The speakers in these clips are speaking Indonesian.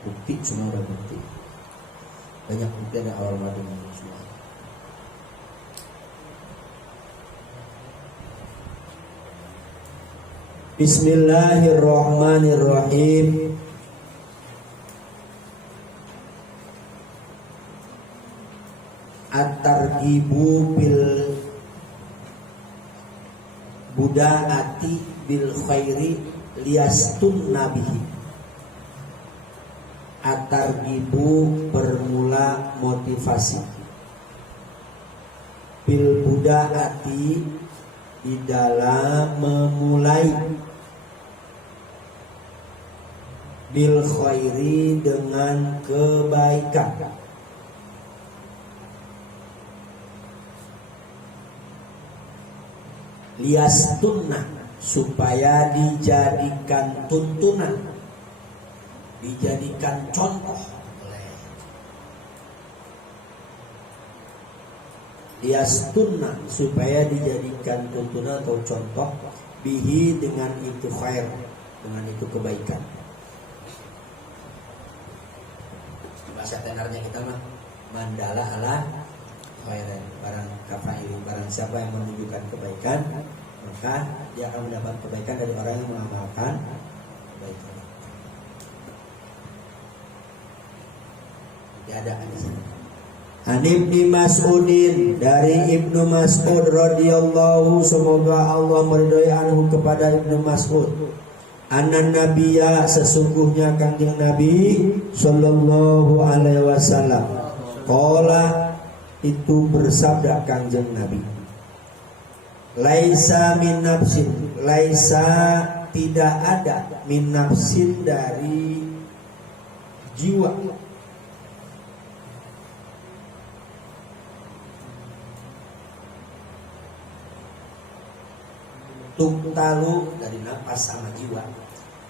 Bukti semua udah bukti. Banyak bukti ada awal madu semua. Bismillahirrahmanirrahim. At-targhibu bil budaati bil khairi liyastun nabihi. At-targhibu bermula motivasi. Bil budaati di dalam memulai. Bil khairi dengan kebaikan. Liyastunna supaya dijadikan tuntunan, dijadikan contoh. Liyastunna supaya dijadikan tuntunan atau contoh, bihi dengan itu khair, dengan itu kebaikan. Bahasa tenarnya kita mah mandala ala khairan, barang kafaili, barang siapa yang menunjukkan kebaikan maka dia akan mendapat kebaikan dari orang yang mengamalkan kebaikan. Tidak ada di sana. An Ibnu Mas'udin, dari Ibnu Mas'ud radhiyallahu, semoga Allah meridhai anhu, kepada Ibnu Mas'ud, Anan Nabiya, sesungguhnya kanjeng Nabi sallallahu alaihi wasallam, qala, itu bersabda kanjeng Nabi, laisa min nafsin, laisa tidak ada, min nafsin dari jiwa, tuktalu dari nafas sama jiwa,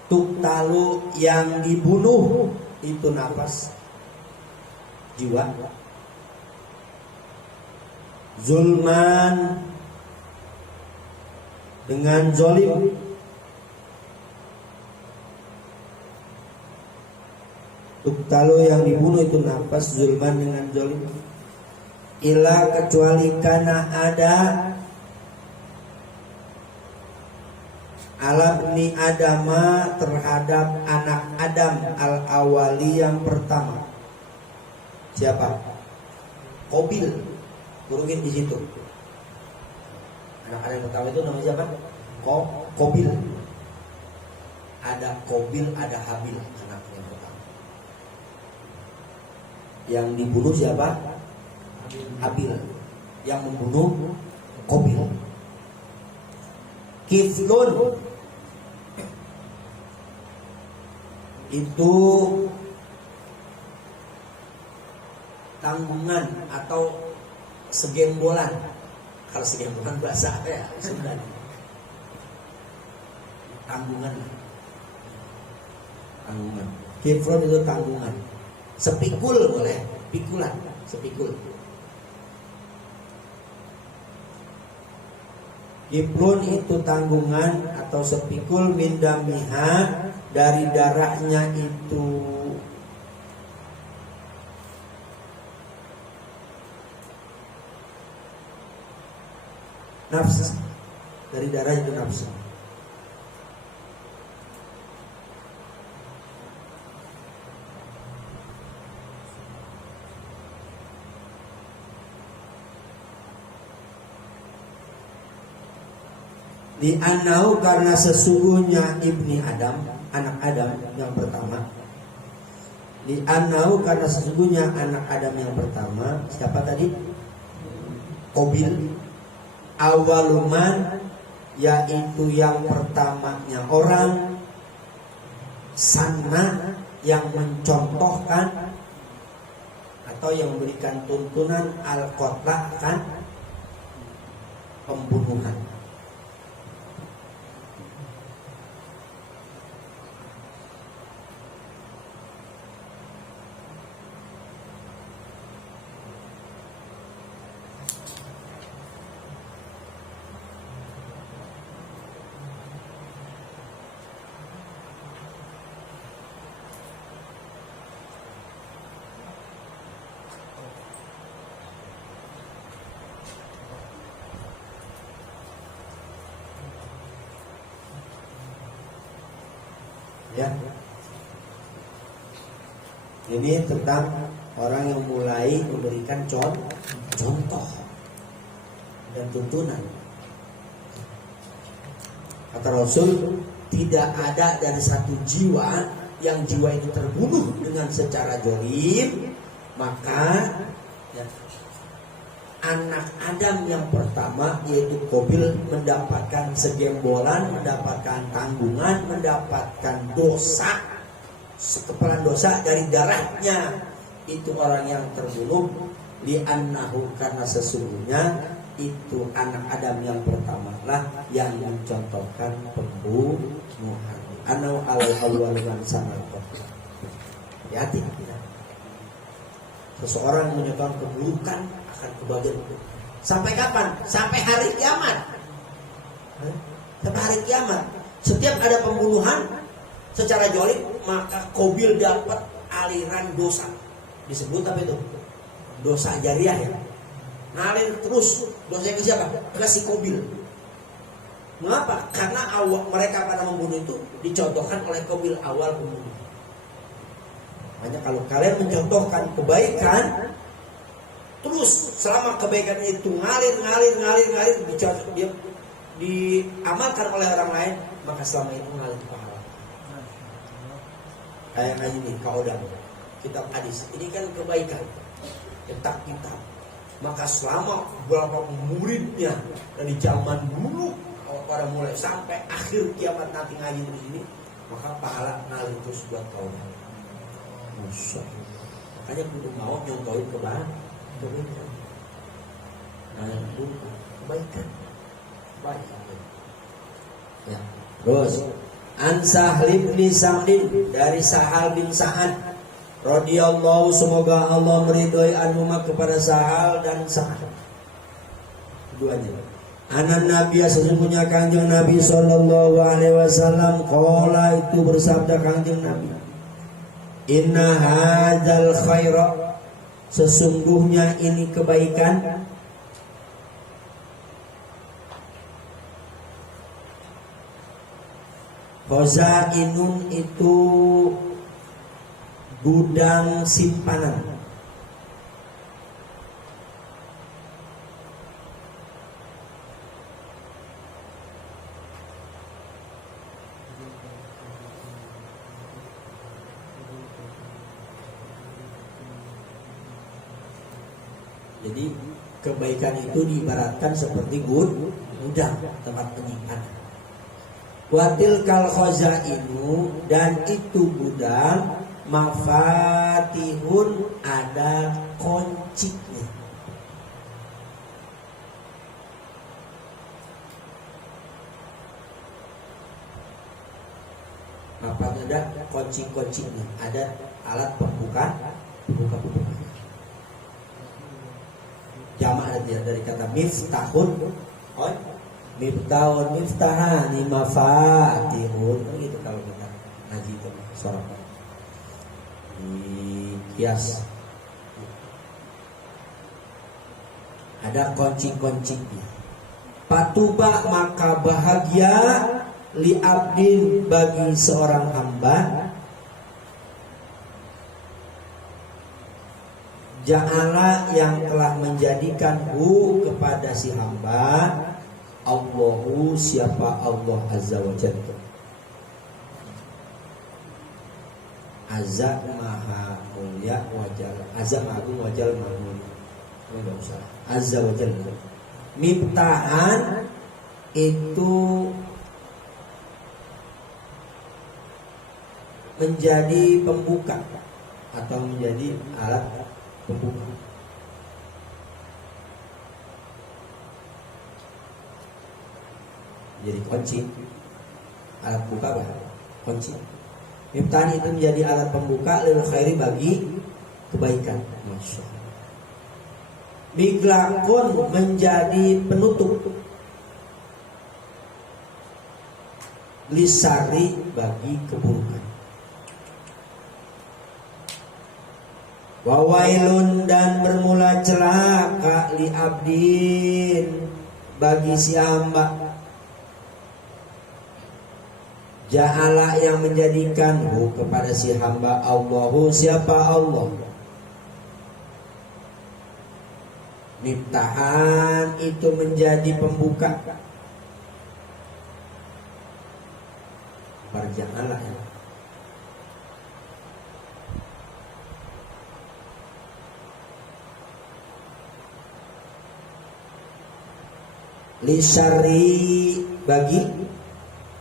tuktalu yang dibunuh itu nafas, jiwa, zulman dengan zolim, tuktalu yang dibunuh itu nafas, zulman dengan zolim, ila kecuali karena ada alabni adama terhadap anak Adam al-awali yang pertama. Siapa? Qabil. Kurungin di situ. Anak Adam yang pertama itu namanya siapa? Qabil. Ada Qabil, ada Habil, anak yang pertama. Yang dibunuh siapa? Habil. Yang membunuh Qabil. Kiflun itu tanggungan atau segenggolan. Kalau segenggolan bahasa ya Sunda. Tanggungan. Tanggungan. Kiflun itu tanggungan. Sepikul boleh, pikulan, sepikul. Kiflun itu tanggungan atau sepikul mindamiha dari darahnya itu. Nafsu, dari darah itu nafsu. Di anau, karena sesungguhnya ibni Adam, anak Adam yang pertama. Di anau, karena sesungguhnya anak Adam yang pertama. Siapa tadi? Qabil. Awaluman, yaitu yang pertamanya orang. Sanna, yang mencontohkan atau yang memberikan tuntunan al-qatla, kan, pembunuhan. Ya. Ini tentang orang yang mulai memberikan contoh dan tuntunan. Kata Rasul, tidak ada dari satu jiwa yang jiwa itu terbunuh dengan secara zalim, maka ya, anak Adam yang pertama yaitu Qabil mendapatkan segembolan, mendapatkan tanggungan, mendapatkan dosa, sekepalan dosa dari darahnya. Itu orang yang terbunuh li'annahu, karena sesungguhnya itu anak Adam yang pertama lah yang mencontohkan pembunuhan. Anau al-awwal man sanata. Hati-hati kita. Seseorang menyatakan keburukan akan kebahagiaan. Sampai kapan? Sampai hari kiamat. Sampai hari kiamat. Setiap ada pembunuhan secara zalim, maka Qabil dapat aliran dosa. Disebut apa itu? Dosa jariah ya. Ngalir terus dosanya ke siapa? Ke si Qabil. Mengapa? Karena awal mereka pada membunuh itu dicontohkan oleh Qabil awal pembunuh. Makanya kalau kalian mencontohkan kebaikan, terus selama kebaikan itu ngalir dia diamalkan oleh orang lain, maka selama itu ngalir pahala. Kayak ngaji nih, Kaodam, kitab hadis. Ini kan kebaikan, cetak kitab. Maka selama beberapa muridnya dari zaman dulu pada mulai sampai akhir kiamat nanti ngaji terus ini, maka pahala ngalir terus buat Kaodam. Masya. Makanya kudu mau nyontohin kebaikan. Kebaikan. Baik. Ya. Terus An Sahal bin Sa'din, dari Sahal bin Sa'ad radhiyallahu, semoga Allah meridhoi anhuma kepada Sahal dan Sa'ad. Keduanya. Anan Nabi, sesungguhnya Kanjeng Nabi sallallahu alaihi wasallam qala, itu bersabda Kanjeng Nabi, inna hadzal khaira, sesungguhnya ini kebaikan, khazainun, itu gudang simpanan. Jadi kebaikan itu diibaratkan seperti gudang, tempat penyimpanan. Watil kal khazainu, dan itu gudang, mafatihun, ada kuncinya. Apanya ada kunci-kuncinya, ada alat pembuka. Jamak dari kata miftahun, miftahani mafatihun, gitu kalau kita ngaji itu sorot di kias ada kunci-kuncinya. Patubah, maka bahagia, li abdin, bagi seorang hamba, ja'ala, yang telah menjadikan hu, kepada si hamba, Allahu, siapa Allah azza wa jalla. Azza maha mulia wa jalla, azza maha agung wa jalla maha mulia. Enggak usah. Azza wa jalla. Miftahan itu menjadi pembuka atau menjadi alat pembuka. Jadi kunci, alat buka apa? Kunci. Miftahan itu menjadi alat pembuka lil khairi, bagi kebaikan. Masya Allah. Miglakun, menjadi penutup, lisari, bagi keburukan. Wawailun, dan bermula celaka, li abdin, bagi si hamba, Ja'ala yang menjadikan kepada si hamba Allahu, siapa Allah? Miftahan itu menjadi pembuka. Ja'ala ya. Lisari bagi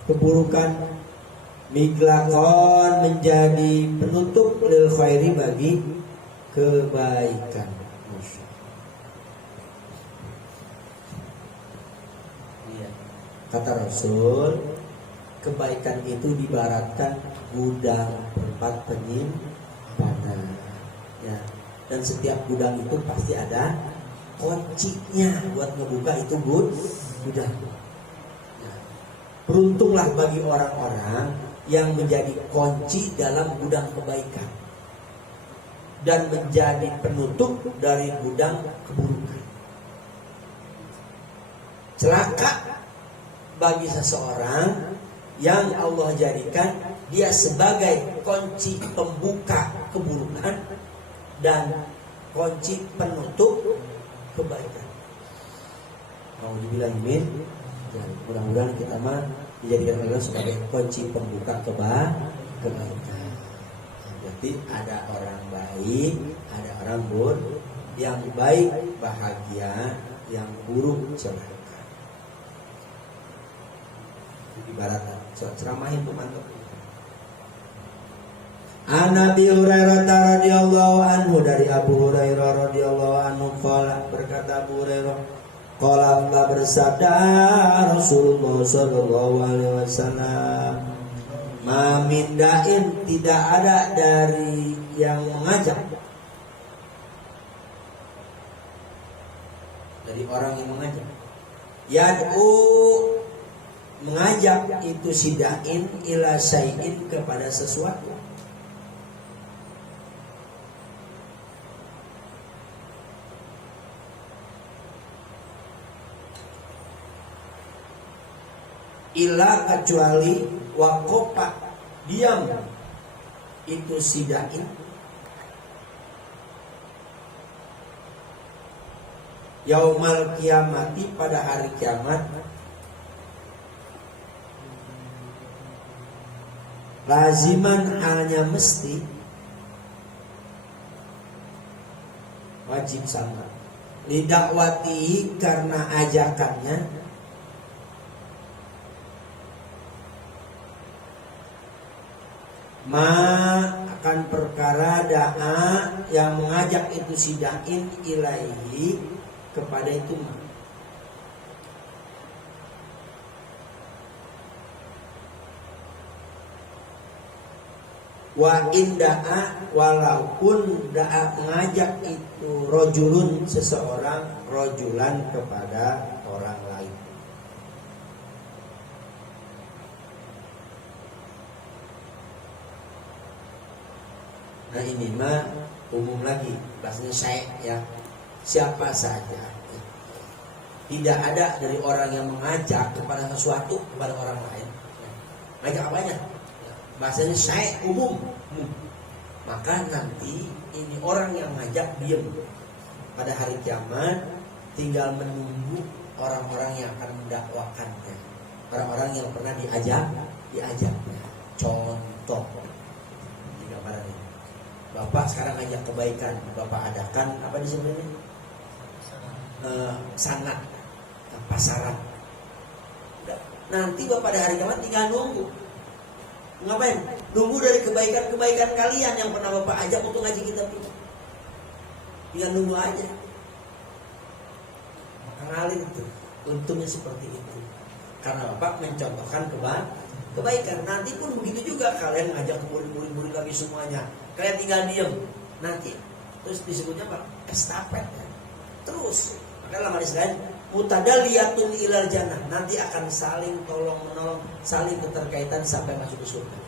keburukan. Miglakon menjadi penutup lil khairi bagi kebaikan. Kata Rasul, kebaikan itu dibaratkan gudang tempat penyimpanan. Ya. Dan setiap gudang itu pasti ada kuncinya buat ngebuka itu gudang. Ya. Beruntunglah bagi orang-orang yang menjadi kunci dalam gudang kebaikan dan menjadi penutup dari gudang keburukan. Celaka bagi seseorang yang Allah jadikan dia sebagai kunci pembuka keburukan dan kunci penutup kebaikan. Mau dibilang min, mudah-mudahan kita mah dijadikan Allah sebagai kunci pembuka kebaikan. Berarti ada orang baik, ada orang buruk. Yang baik bahagia, yang buruk celaka. Ibaratnya ceramah itu mantap. An Abi Hurairah radhiyallahu anhu, dari Abu Hurairah radhiyallahu anhu qala, berkata Abu Hurairah, qala Allah bersabda Rasulullah sallallahu alaihi wasallam, ma min da'in, tidak ada dari yang mengajak, dari orang yang mengajak, yad'u mengajak itu sidain ila syai'in kepada sesuatu. Ila kecuali wakopa diam itu sidain yaumal kiamati pada hari kiamat laziman hanya mesti wajib sama lidakwati karena ajakannya ma akan perkara da'a yang mengajak itu sidain ilaihi kepada itu ma. Wa inda'a walaupun da'a mengajak itu rojulun seseorang, rojulan kepada orang lain. Nah ini mah umum lagi, bahasanya saya ya, siapa saja. Tidak ada dari orang yang mengajak kepada sesuatu kepada orang lain. Ngajak apanya? Bahasanya saya umum. Maka nanti ini orang yang ngajak diam. Pada hari kiamat tinggal menunggu orang-orang yang akan mendakwakannya, orang-orang yang pernah diajaknya. Contoh di gambaran ini. Bapak sekarang ngajak kebaikan, Bapak adakan apa disebutnya? Sangat pasaran. Nanti Bapak pada hari kiamat tinggal nunggu. Ngapain? Nunggu dari kebaikan-kebaikan kalian yang pernah Bapak ajak untuk ngaji kitab itu. Tinggal nunggu aja. Maka ngalir itu. Untungnya seperti itu. Karena Bapak mencontohkan kebaikan. Nanti pun begitu juga, kalian ngajak murid-murid lagi semuanya. Kalian tinggal diem. Nanti terus disebutnya apa? Estafet. Terus. Maka dalam hadis lain, mutadaliyatun ilal jannah, nanti akan saling tolong menolong, saling keterkaitan sampai masuk ke surga.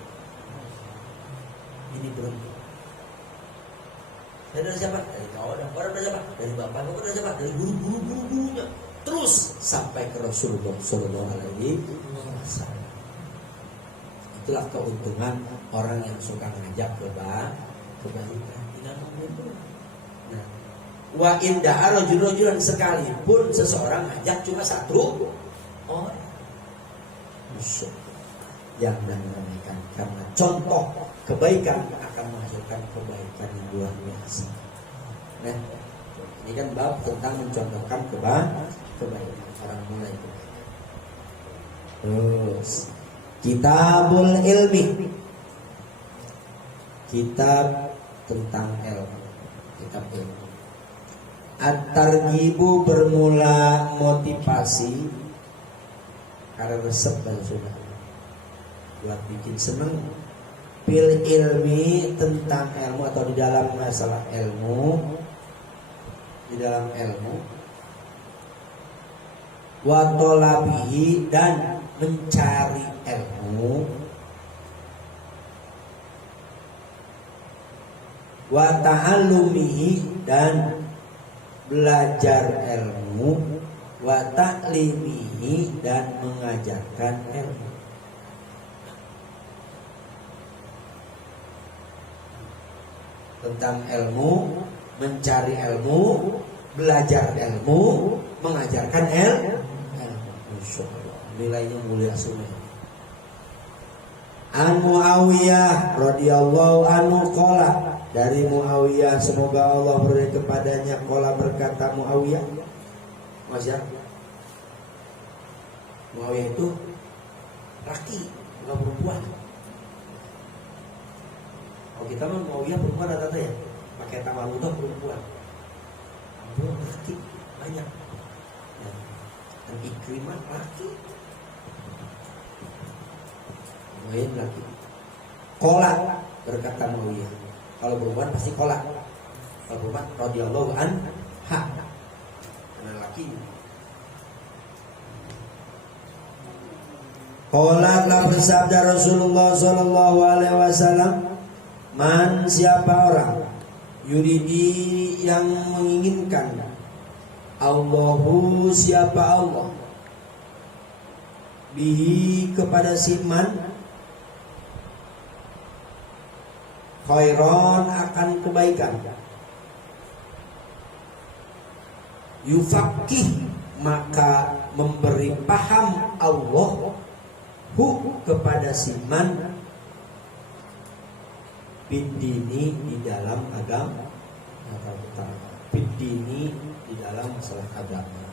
Ini belum. Dari siapa? Dari kawan. Orang dari siapa? Dari bapak. Bapak dari siapa? Dari guru-gurunya. Terus sampai ke Rasulullah Sallallahu Alaihi Wasallam. Itulah keuntungan orang yang suka ngajak kebaikan. Tidak menguntungkan. Nah, wa indah rajul-rajulan, sekalipun seseorang ngajak cuma satu orang, jangan meremehkan, karena contoh kebaikan akan menghasilkan kebaikan yang luar biasa. Nah, ini kan bab tentang mencontohkan kebaikan, orang mulai kebaikan. Terus Kitabul Ilmi, kitab tentang ilmu, kitab ilmu. At-Targhibu, bermula motivasi, karena resep dan sudah buat bikin seneng. Fil ilmi, tentang ilmu atau di dalam masalah ilmu, di dalam ilmu. Wa thalabihi, dan mencari ilmu. Wa ta'allumihi, dan belajar ilmu. Wa ta'limihi, dan mengajarkan ilmu. Tentang ilmu, mencari ilmu, belajar ilmu, mengajarkan ilmu. Insyaallah nilainya mulia semua. An Muawiyah radhiyallahu anhu qala, dari Muawiyah semoga Allah beri kepadanya, qala berkata Muawiyah. Wajar. Muawiyah itu laki, bukan perempuan. Oh, kita mah Muawiyah perempuan rata-rata ya, pakai tawaludah perempuan. Perempuan laki banyak. Dan Ikrimah laki. Muawiyah laki. Qala, berkata Muawiyah. Kalau perempuan pasti qala. Kalau perempuan radhiyallahu anha. Karena laki. Qala, telah bersabda Rasulullah sallallahu alaihi wasallam, man, siapa orang, yuridi, yang menginginkan, Allahu, siapa Allah, bihi, kepada si man, khairon, akan kebaikan, yufaqih, maka memberi paham Allah hu, kepada si man, bidini, di dalam agama, atau bidini, di dalam masalah agama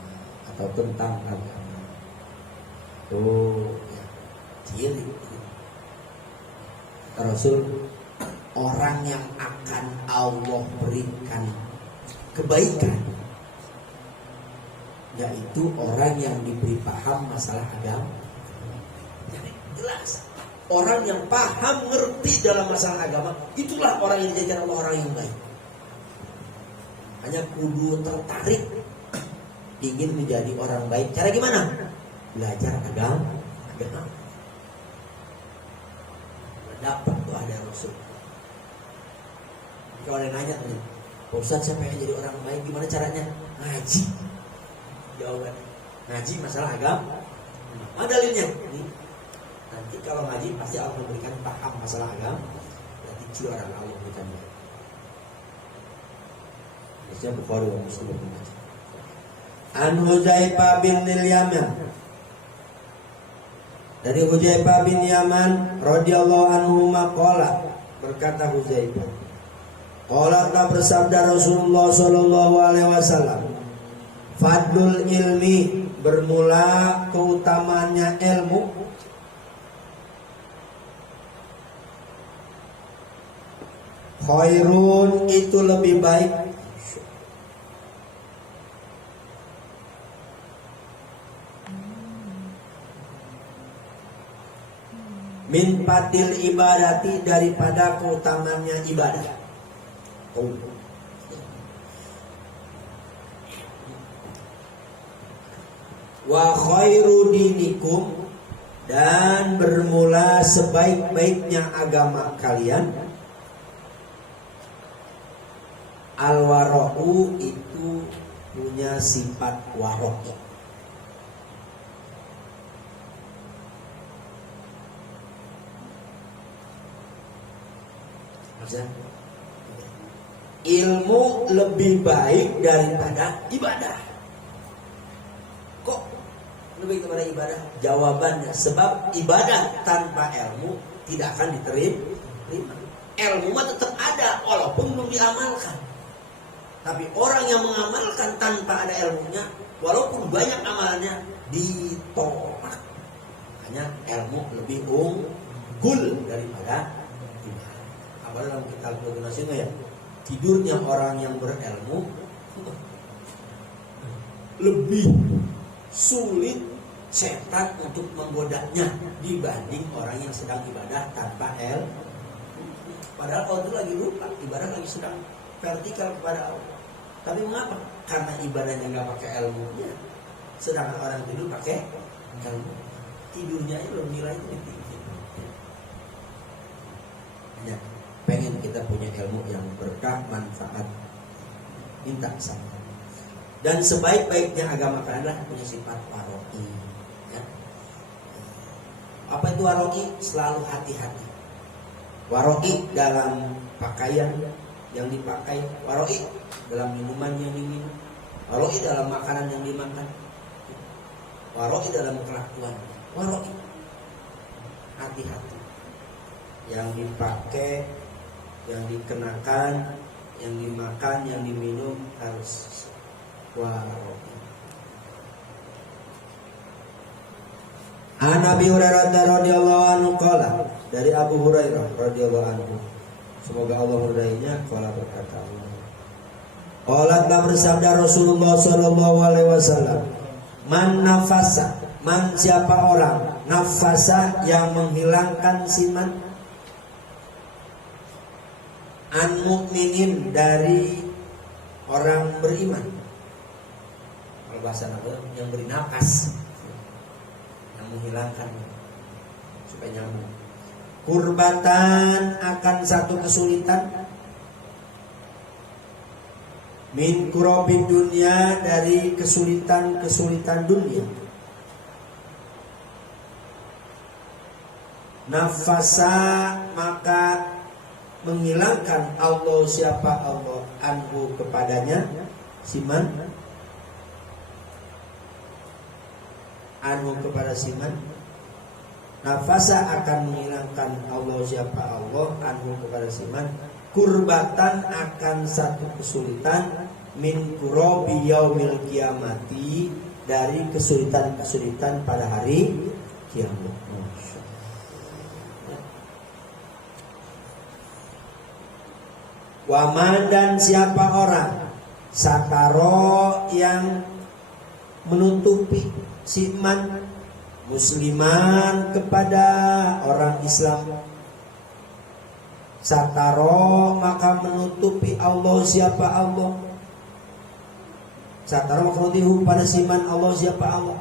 atau tentang agama. Oh, ya. Ciri Rasul, orang yang akan Allah berikan kebaikan, yaitu orang yang diberi paham masalah agama. Jadi jelas, orang yang paham, ngerti dalam masalah agama, itulah orang yang dijadikan Allah orang yang baik. Hanya kudu tertarik ingin menjadi orang baik. Cara gimana? Belajar agama. Dapat tuh ada Rasul. Kalau ada yang nanya nih, Ustaz, saya pengen jadi orang baik, gimana caranya? Ngaji. Jawaban, ngaji masalah agama. Mana dalilnya? Nih. Nanti kalau ngaji pasti Allah memberikan paham masalah agama. Nanti ciri orang Allah memberikan baik. Biasanya Bukhari wa Muslim berbaca. An Hudzaifah bin Yaman, dari Hudzaifah bin Yaman radhiyallahu anhu maqala, berkata Hudzaifah, qala, telah bersabda Rasulullah sallallahu alaihi wasallam, fadlul ilmi, bermula keutamaannya ilmu, khairun, itu lebih baik, min patil ibadati, daripada keutamannya ibadah. Wa khairu dinikum, dan bermula sebaik-baiknya agama kalian, al-wara'u, itu punya sifat warok. Ilmu lebih baik daripada ibadah. Kok lebih kepada ibadah? Jawabannya sebab ibadah tanpa ilmu tidak akan diterima. Ilmu mah tetap ada walaupun belum diamalkan. Tapi orang yang mengamalkan tanpa ada ilmunya, walaupun banyak amalannya, ditolak. Makanya ilmu lebih unggul daripada ibadah. Apa dalam kitab Donasi ya? Tidurnya orang yang berilmu lebih sulit setan untuk menggodanya dibanding orang yang sedang ibadah tanpa ilmu. Padahal kalau itu lagi lupa, ibadah lagi sedang vertikal kepada Allah. Tapi mengapa? Karena ibadahnya nggak pakai ilmunya, sedangkan orang tidur pakai ilmu. Tidurnya itu nilainya tinggi. Hanya pengen kita punya ilmu yang berkah, manfaat, minta sama. Dan sebaik-baiknya agama kalian adalah punya sifat waro'i. Ya. Apa itu waro'i? Selalu hati-hati. Waro'i dalam pakaian yang dipakai, waro'i dalam minuman yang diminum, waro'i dalam makanan yang dimakan, waro'i dalam kelakuan, waro'i. Hati-hati. Yang dipakai, yang dikenakan, yang dimakan, yang diminum harus waro'i. An Abi Hurairah radhiyallahu anhu qala, dari Abu Hurairah radhiyallahu anhu, semoga Allah meridainya, qala berkata, qala telah bersabda Rasulullah sallallahu alaihi wasallam, man nafasa, man siapa orang, nafasa yang menghilangkan siman, an mukminin dari orang beriman. Kalau bahasa apa? Yang beri nafas, yang menghilangkan supaya nyambung. Kurbatan akan satu kesulitan, min kurobi dunia, dari kesulitan dunia. Nafasa maka menghilangkan Allah siapa Allah anhu kepadanya siman, anhu kepada siman. Nafasa akan menghilangkan Allah siapa Allah anhu kepada siman, kurbatan akan satu kesulitan, min kurobi yaumil kiamati, dari kesulitan-kesulitan pada hari kiamat. Waman, dan siapa orang, sataro yang menutupi siman, musliman kepada orang Islam, sataro maka menutupi Allah siapa Allah, sataro maka menutupi pada siman Allah siapa Allah,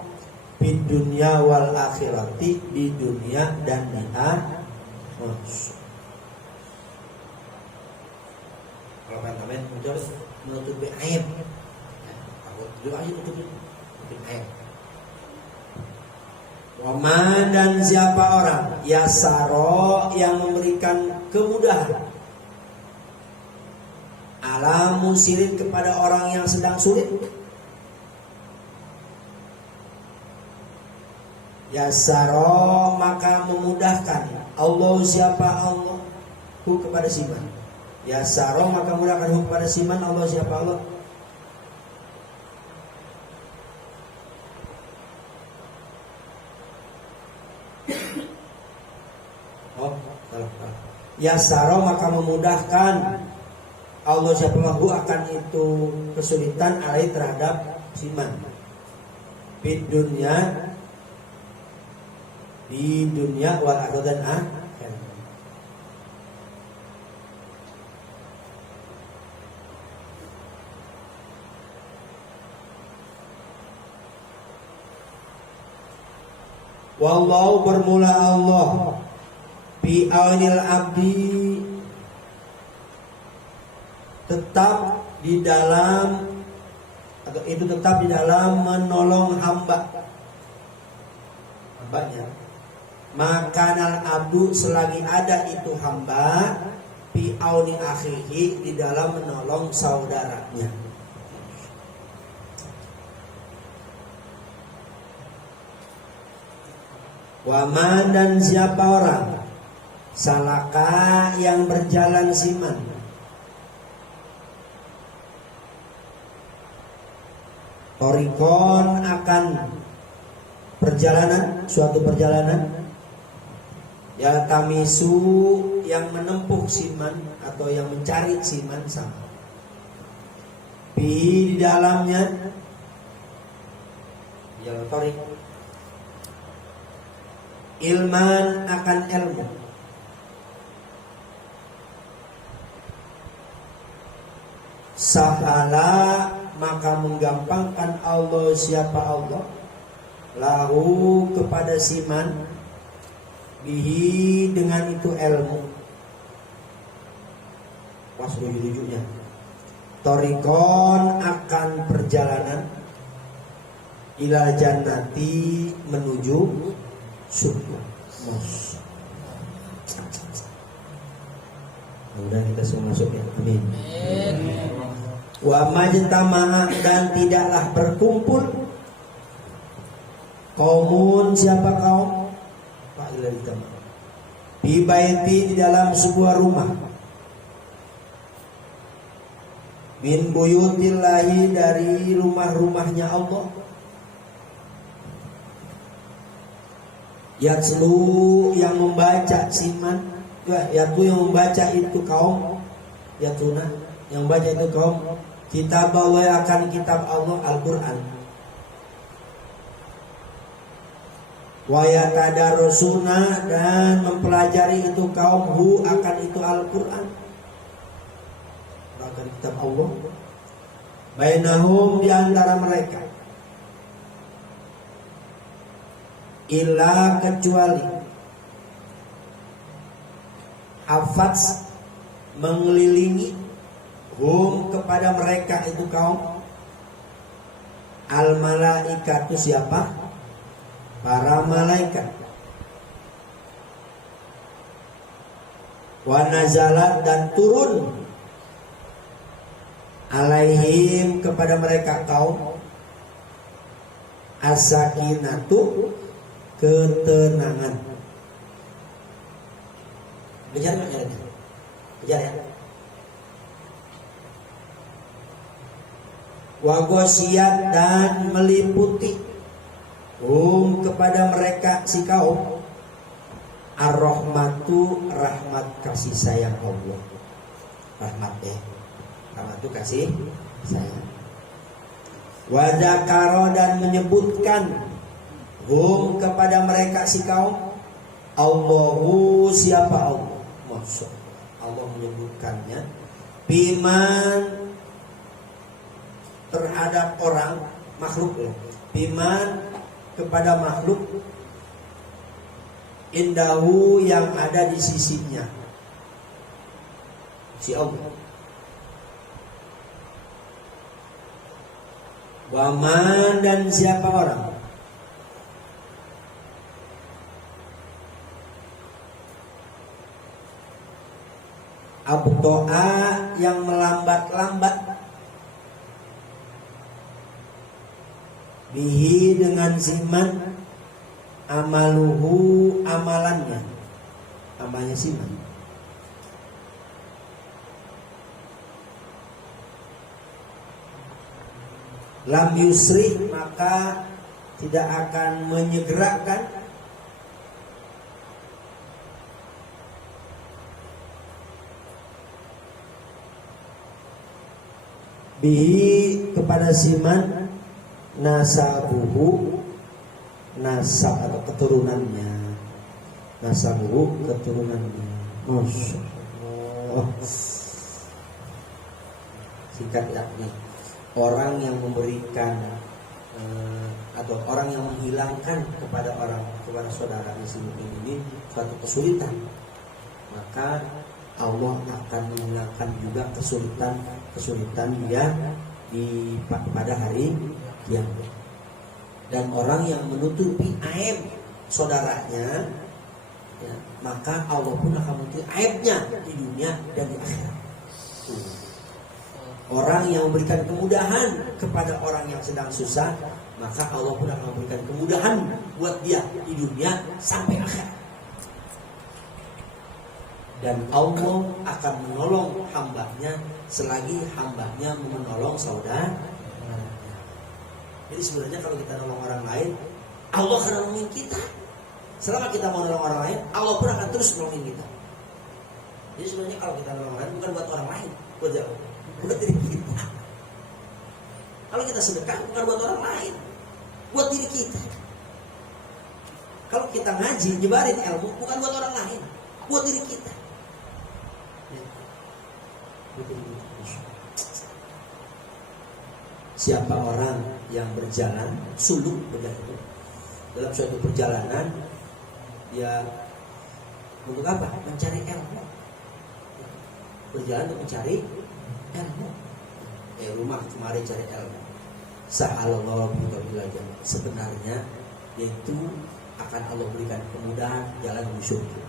di dunia wal akhirati, di dunia dan di akhirat. Kalau kan teman menutupi aib, takut doa aja menutupi aib. Waman, dan siapa orang, yasaro yang memberikan kemudahan, ala musirin kepada orang yang sedang sulit. Yasaro maka memudahkan Allah siapa Allah hu kepada siman. Yasaro maka memudahkan hu kepada siman Allah siapa Allah. Yasaro maka memudahkan Allah siapa Allah akan itu kesulitan alai terhadap siman. Di dunia wal akhirah dan akhirat. Wallahu bermula Allah bi aunil abdi, tetap di dalam, atau itu tetap di dalam menolong hambanya. Makanal abdu selagi ada itu hamba, bi auni akhihi, di dalam menolong saudaranya. Waman, dan siapa orang salaka yang berjalan siman, torikon akan perjalanan, suatu perjalanan, ya tamisu yang menempuh siman atau yang mencari siman sama, di dalamnya ya torik, ilman akan ilmu, sahala maka menggampangkan Allah, siapa Allah, lahu kepada siman, bihi dengan itu ilmu, pas rujuk-rujuknya, torikon akan perjalanan, ila jannati menuju surga. Mudah kita semua masuk ya, amin. Wa majtama'a, dan tidaklah berkumpul, kaumun siapa kaum, fi baiti di dalam sebuah rumah, min buyutillahi dari rumah-rumahnya Allah, yatlu yang membaca siman, yatlu yang membaca itu kaum, yatluna yang membaca itu kaum, kitab Allah akan kitab Allah Al-Quran, wa yatadarusuna dan mempelajari itu kaum hu akan itu Al-Quran, akan kitab Allah, bainahum di antara mereka, illa kecuali hafaz mengelilingi hum kepada mereka itu kaum, al malaikatu siapa, para malaikat, wa nazalat dan turun, alaihim kepada mereka kaum, as-sakinatu ketenangan. Kejar ya. Wagosiat dan meliputi kepada mereka si kaum, ar-rahmatu rahmat kasih sayang Allah, rahmat itu kasih sayang. Wadakaro dan menyebutkan kepada mereka si kaum, Allahu siapa Allah, maksud Allah menyebutkannya, biman terhadap orang makhluk, biman kepada makhluk, indahu yang ada di sisinya si Allah, waman dan siapa orang abto'a yang melambat-lambat, bihi dengan siman, amaluhu amalannya, amalnya siman, lam yusri maka tidak akan menyegerakan, bihi kepada siman, nasabuhu nasab atau keturunannya, nasabuhu keturunannya. Masya Allah. Singkat yakni orang yang memberikan atau orang yang menghilangkan kepada saudara muslim ini suatu kesulitan, maka Allah akan menghilangkan juga kesulitan dia pada hari kiamat. Dan orang yang menutupi aib saudaranya ya, maka Allah pun akan menutup aibnya di dunia dan di akhirat. Orang yang memberikan kemudahan kepada orang yang sedang susah, maka Allah pun akan memberikan kemudahan buat dia di dunia sampai akhirat. Dan Allah akan menolong hambanya selagi hambanya menolong saudara. Jadi sebenarnya kalau kita nolong orang lain, Allah akan nolongin kita. Selama kita mau nolong orang lain, Allah pun akan terus nolongin kita. Jadi sebenarnya kalau kita nolong orang lain bukan buat orang lain, buat diri kita. Kalau kita sedekah bukan buat orang lain, buat diri kita. Kalau kita ngaji, nyebarin ilmu bukan buat orang lain, buat diri kita. Siapa orang yang berjalan suluk begitu dalam suatu perjalanan, dia untuk apa? Mencari ilmu. Berjalan untuk mencari ilmu. Rumah kemari cari ilmu. Sa'alallahu bika sebenarnya yaitu akan Allah berikan kemudahan jalan menuju surga.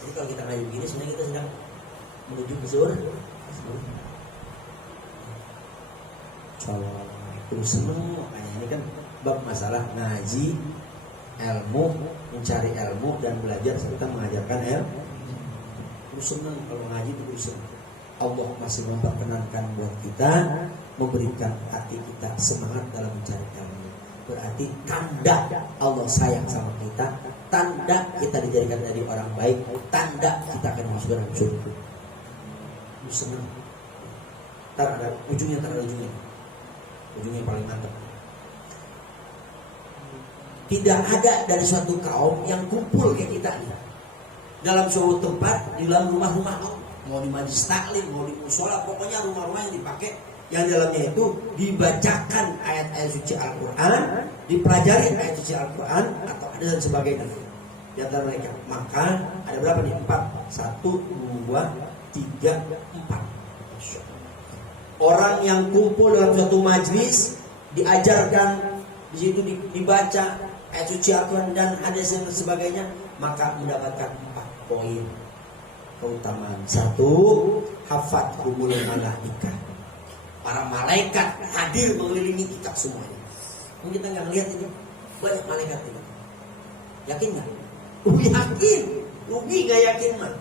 Jadi kalau kita ngaji begini sebenarnya kita sedang menuju ke surga. Kalau terus seneng, makanya ini kan bab masalah ngaji, ilmu, mencari ilmu dan belajar serta mengajarkan ilmu. Terus seneng kalau ngaji itu terus seneng. Allah masih memperkenankan buat kita, memberikan hati kita semangat dalam mencari ilmu. Berarti tanda Allah sayang sama kita, tanda kita dijadikan dari orang baik, tanda kita akan masuk dalam surga. Terus seneng. Ntar ada ujungnya, ujungnya paling mantap. Tidak ada dari suatu kaum yang kumpul kayak kita ini dalam suatu tempat, di dalam rumah-rumah, mau di majlis taklim, mau di musola, pokoknya rumah-rumah yang dipakai, yang dalamnya itu dibacakan ayat-ayat suci Al-Quran, dipelajari ayat suci Al-Quran atau ada dan sebagainya di antara mereka. Maka ada berapa nih? 4. 1, 2, 3, 4. Orang yang kumpul dalam suatu majlis, diajarkan di situ dibaca ayat suci Al-Quran dan hadis dan sebagainya, maka mendapatkan 4 poin keutamaan. 1, hafat humul malaika. Para malaikat hadir mengelilingi kita semuanya. Mungkin kita nggak ngelihat itu, banyak malaikat itu. Yakin nggak? Yakin. Rugi nggak yakin mah?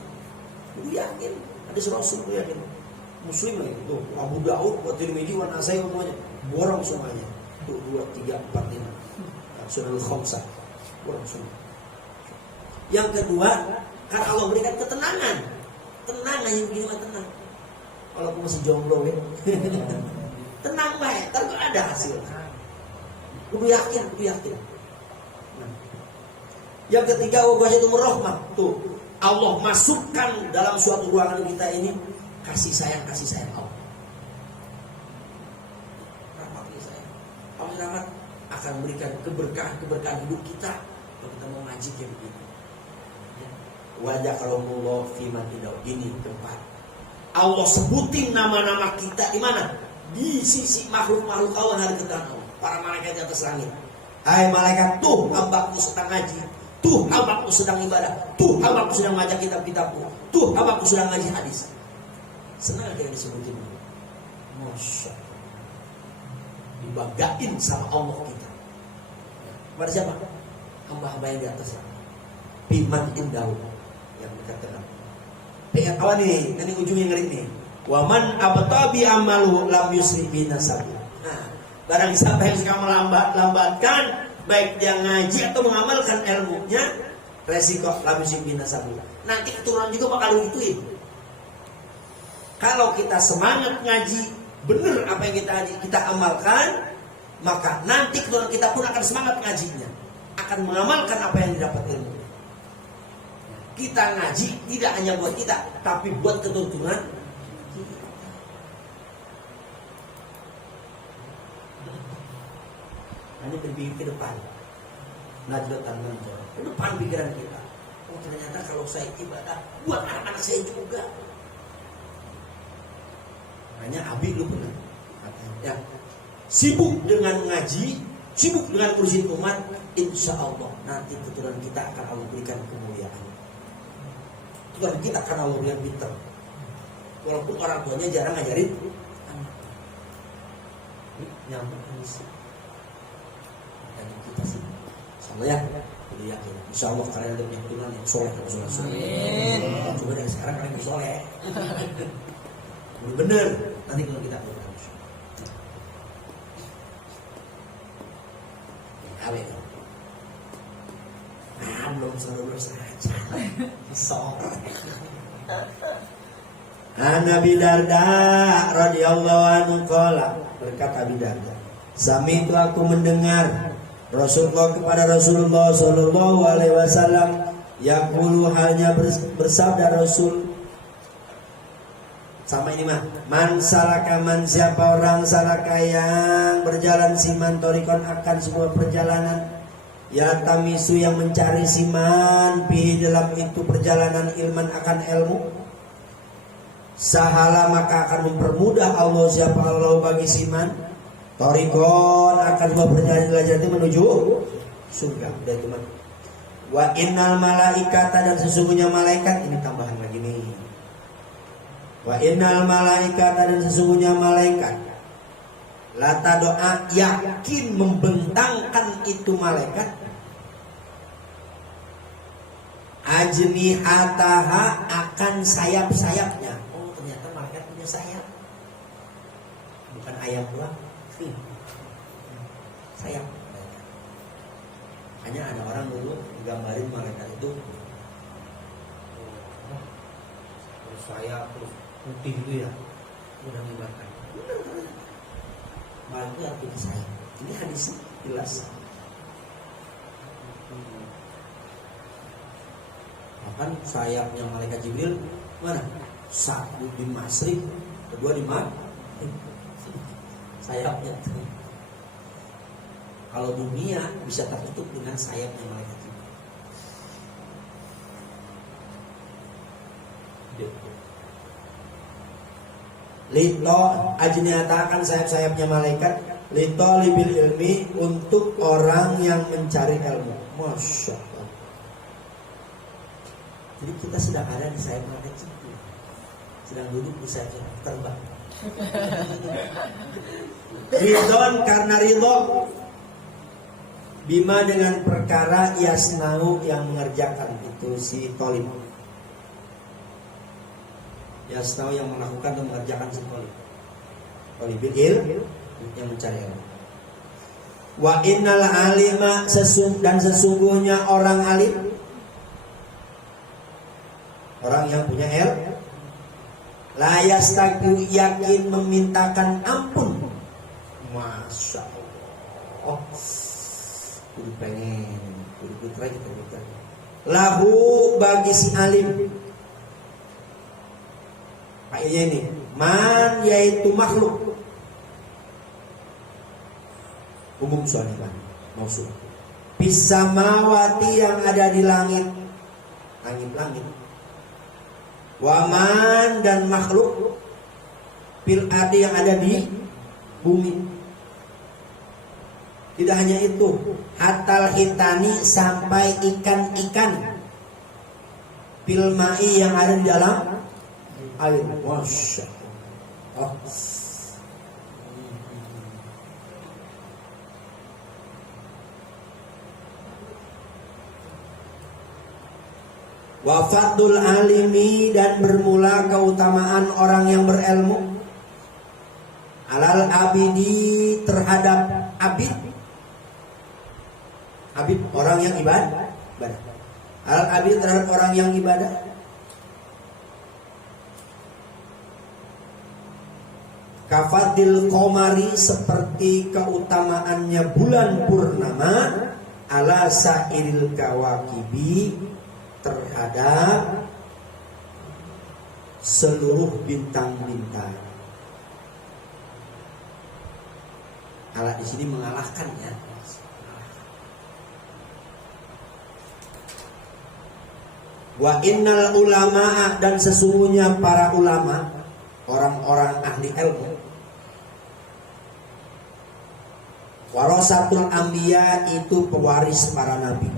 Yakin. Ada Rasul yakin. Muslim lagi tuh, Abu Daud, Tirmidzi, wa Nasai semuanya borong semuanya. Tuh 2, 3, 4, 5. Sunan Khamsah borong semua. Yang kedua, karena Allah berikan ketenangan. Tenang aja begini mah tenang. Walaupun masih jomblo ya. Tenang baik, ntar ada hasil. Kudu yakin. Nah. Yang ketiga, wabasyatumur rahmah. Tuh, Allah masukkan dalam suatu ruangan kita ini kasih sayang Allah. Rahmat sayang. Allah rahmat akan memberikan keberkahan hidup kita kalau kita mau ngaji kayak begitu. Wajah kalauullah firman tidak ini tempat. Allah sebutin nama-nama kita di mana? Di sisi makhluk-makhluk Allah hari kedatangan Allah. Para malaikat di atas langit. Hai malaikat, tuh hambaku sedang ngaji. Tuh hambaku sedang ibadah. Tuh hambaku sedang ngaji kitab-kitabku. Tuh hambaku sedang ngaji hadis. Senang ada yang disebutin. Masya Allah. Dibanggain sama Allah kita. Pada siapa? Hamba-hamba yang di atas langit. Biman indahu. Yang dekat dengan. Pengen apa nih? Ini ujungnya ngeri nih. Waman abtabi amalu lam yusri binasabi. Nah, barang siapa yang suka melambatkan, baik dia ngaji atau mengamalkan ilmunya, resiko lam yusri binasabi. Nanti keturunan juga bakal digituin. Kalau kita semangat ngaji, benar apa yang kita amalkan, maka nanti keturunan kita pun akan semangat ngajinya, akan mengamalkan apa yang didapat ilmu. Kita ngaji tidak hanya buat kita, tapi buat keturunan. Hanya berpikir ke depan. Najlatan manjur. Ke depan pikiran kita. Oh ternyata kalau saya ibadah buat anak-anak saya juga. Hanya Abi lu pernah ya, sibuk dengan ngaji, sibuk dengan urusin umat, insya Allah nanti keturunan kita akan Allah berikan kemuliaan. Keturunan kita akan Allah berikan pintar. Walaupun orang tuanya jarang ngajarin anak. Nyambung sih. Dan kita sih, sama ya. Jadi yakin, insya Allah kalian punya keturunan yang soleh, Coba dari sekarang kalian soleh. Bener. Nanti kalau kita keluar. Amin. Belum seluruh saja. Sok. Nabi Darda radhiyallahu anhu qala, berkata Abi Darda, sami itu aku mendengar Rasulullah kepada Rasulullah sallallahu alaihi wasallam yaqulu, hanya bersabda Rasul sama ini mah, man salaka, man siapa orang salaka yang berjalan siman torikon akan sebuah perjalanan, ya tamisu yang mencari siman pi dalam itu perjalanan ilman akan ilmu, sahala maka akan mempermudah Allah siapa Allah bagi siman torikon akan sebuah perjalanan itu menuju surga. Udah itu mah. Wa innal malaikata, dan sesungguhnya malaikat, ini tambahan lagi nih. Wa innal malaikata, dan sesungguhnya malaikat, lata doa yakin membentangkan itu malaikat, ajnihataha akan sayap-sayapnya. Oh ternyata malaikat punya sayap, bukan ayam doang, sayap. Hanya ada orang dulu gambarin malaikat itu sayap terus putih itu ya, udah mengibarkan. Malaikat artinya sayap. Ini hadis jelas. Bahkan sayapnya malaikat Jibril mana? Satu di Masrik, kedua di mana? Sayapnya. Kalau dunia bisa tertutup dengan sayapnya malaikat Jibril. Lito ajnihata akan sayap-sayapnya malaikat, lito libil ilmi, untuk orang yang mencari ilmu. Masya Allah. Jadi kita sedang ada di sayap malaikat Jibril, sedang duduk di sayap terbang. Ridon, karena ridho, bima dengan perkara yasnau yang mengerjakan itu si tolim. Yasnau yang melakukan atau mengerjakan si tolim. Tolibil yang mencari ilmu. Wa innal alima, dan sesungguhnya orang alim, orang yang punya ilmu, la yastaqiu, yakin memintakan ampun. Masya Allah. Kudu pengen, kudu putra kita putra. Lahu bagi si alim. Kayaknya ini, man yaitu makhluk. Umum soalnya kan, maksud. Bisamawati yang ada di langit, langit-langit. Waman dan makhluk fil ardi yang ada di bumi. Tidak hanya itu, hatal hitani, sampai ikan-ikan fil mai yang ada di dalam air. Masya Allah. Wa fadlul alimi, dan bermula keutamaan orang yang berilmu, alal abidi, terhadap abid. Abid orang yang ibadah. Alal abid terhadap orang yang ibadah. Kafadil qamari, seperti keutamaannya bulan purnama, ala sairil kawakibi, terhadap seluruh bintang-bintang. Allah di sini mengalahkan ya. Wa innal ulama, dan sesungguhnya para ulama, orang-orang ahli ilmu, Warasatul anbiya itu pewaris para nabi.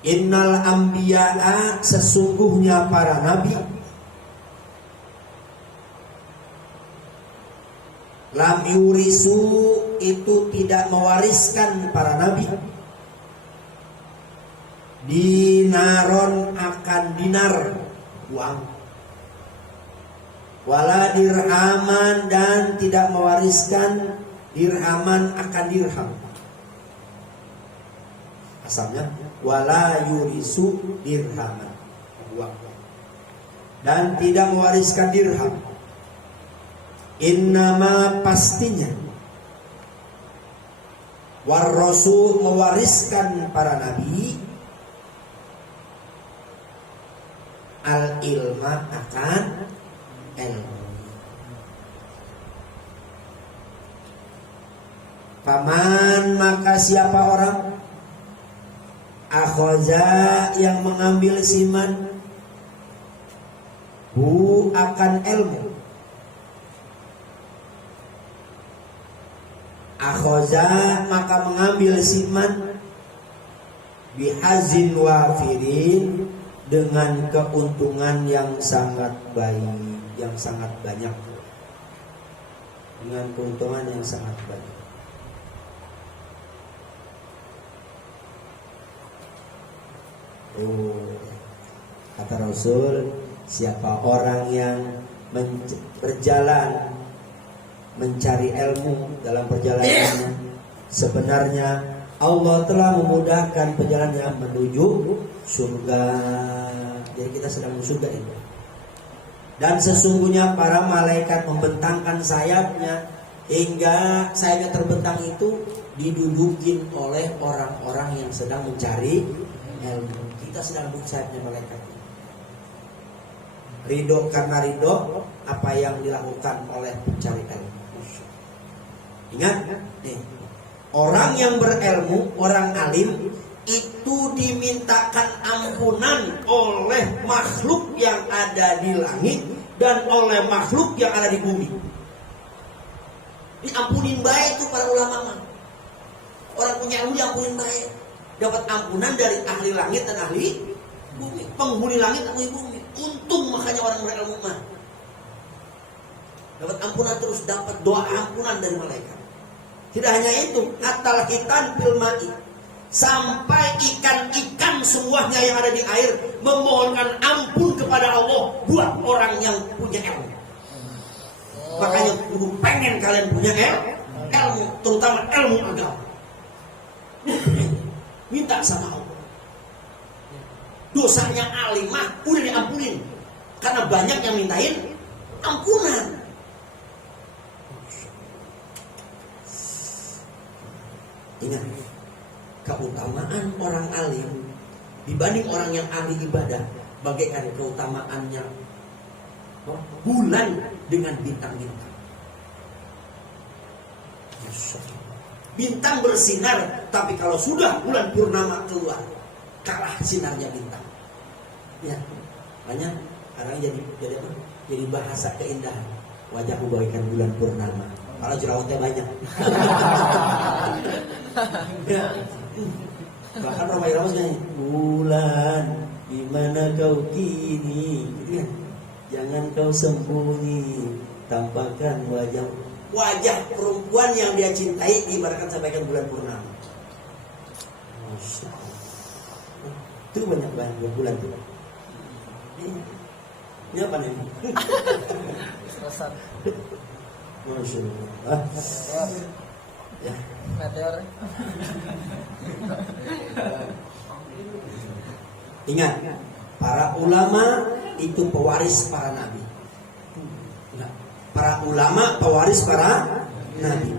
Innal anbiya'a, sesungguhnya para nabi, lam yurisu, itu tidak mewariskan para nabi, dinaron, akan dinar, uang, wala dirhaman, dan tidak mewariskan dirhaman, akan dirham. Asalnya wala yurisu dirhaman, uang, dan tidak mewariskan dirham. Innama, pastinya, warrasul, mewariskan para nabi, al ilma, akan ilmu. Paman, maka siapa orang, akhoza, yang mengambil siman, hu, akan ilmu. Akhoza, maka mengambil siman, bihazin wafirin, dengan keuntungan yang sangat baik, yang sangat banyak, dengan keuntungan yang sangat banyak. Kata Rasul, siapa orang yang berjalan mencari ilmu dalam perjalanannya, sebenarnya Allah telah memudahkan perjalanannya menuju surga. Jadi kita sedang menuju surga itu. Dan sesungguhnya para malaikat membentangkan sayapnya, hingga sayapnya terbentang itu didudukin oleh orang-orang yang sedang mencari ilmu. Kita sedang duduk sayapnya malaikat. Ridho karena ridho apa yang dilakukan oleh pencari ilmu. Ingat, nih, orang yang berilmu, orang alim, itu dimintakan ampunan oleh makhluk yang ada di langit dan oleh makhluk yang ada di bumi. Diampunin baik itu para ulama. Orang punya ilmu diampunin baik, dapat ampunan dari ahli langit dan ahli bumi, penghuni langit dan penghuni bumi. Untung makanya orang berilmu mah dapat ampunan, terus dapat doa ampunan dari malaikat. Tidak hanya itu, atal hitan fil ma'i, sampai ikan-ikan semuanya yang ada di air memohonkan ampun kepada Allah buat orang yang punya ilmu. Makanya kudu pengen kalian punya ilmu, terutama ilmu agama. Minta sama Allah. Dosanya alimah udah diampunin, karena banyak yang mintain ampunan. Ingat, keutamaan orang alim dibanding orang yang ahli ibadah bagaikan keutamaannya bulan dengan bintang-bintang. Bintang bersinar, tapi kalau sudah bulan purnama keluar, kalah sinarnya bintang. Ya, banyak sekarang jadi apa? Jadi bahasa keindahan. Wajahku bagaikan bulan purnama. Kalau jerawatnya banyak. Ya. Bahkan Ramai Ramos nyanyi, bulan di mana kau kini, gitu kan? Jangan kau sembunyi, tampakkan wajah perempuan yang dia cintai diibaratkan sampaikan bulan purnama. Masya Allah. Itu banyak bulan tuh. Ini apa nih? Masya Allah. Ya. Meteor. Ingat, para ulama itu pewaris para nabi. Para ulama pewaris para nabi.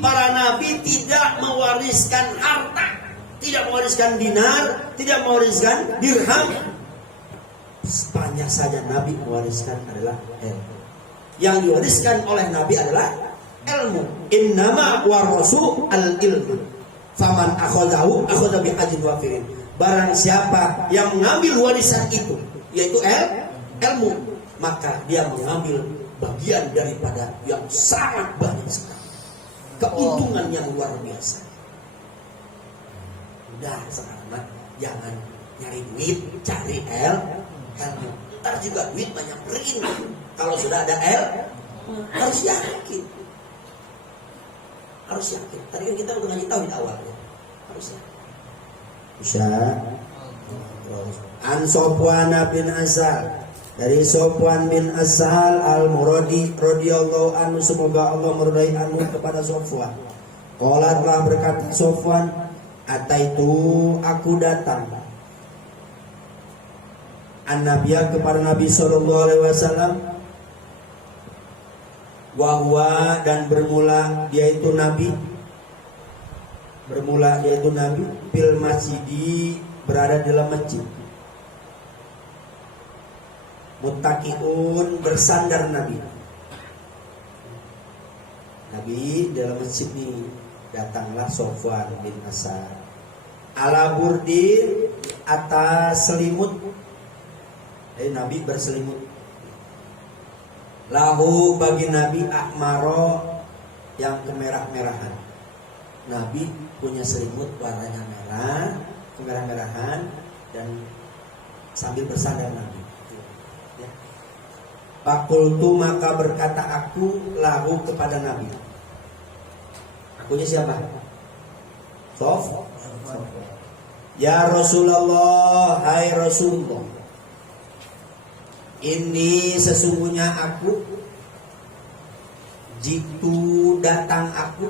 Para nabi tidak mewariskan harta, tidak mewariskan dinar, tidak mewariskan dirham. Sepanjang saja nabi mewariskan adalah ilmu. Yang diwariskan oleh nabi adalah ilmu. Innama warasu al-ilmu. Faman akhodahu akhoda bihajin wafirin. Barang siapa yang mengambil warisan itu, yaitu ilmu, maka dia mengambil bagian daripada yang sangat banyak sekali. Keuntungan yang luar biasa. Udah sekarang jangan nyari duit, cari ilmu. Ntar juga duit banyak beriin. Kalau sudah ada harus yakin. Harus yakin. Tadi kan kita udah ngasih tahu di awalnya. Harus yakin. Bisa. An Sofwan bin Asal, dari Sofwan bin Asal al-Muradi radhiyallahu anhu, semoga Allah meridai anhu kepada Sofwan. Qala telah berkata Sofwan, ataitu aku datang an-nabiyya kepada Nabi sallallahu alaihi wasallam, wahwa dan bermula dia itu Nabi fil masjidi, berada di dalam masjid, muttaqiun, bersandar Nabi dalam masjid ini. Datanglah Sofwan bin Asal ala burdin, atas selimut. Jadi Nabi berselimut. Lahu bagi Nabi ahmaro, yang kemerah-merahan. Nabi punya selimut warnanya merah, kemerah-merahan, dan sambil bersandar Nabi. Ya. Fakultu, maka berkata aku lahu kepada Nabi. Akunya siapa? Ya Rasulullah, hai Rasulullah, ini sesungguhnya aku, jitu datang aku,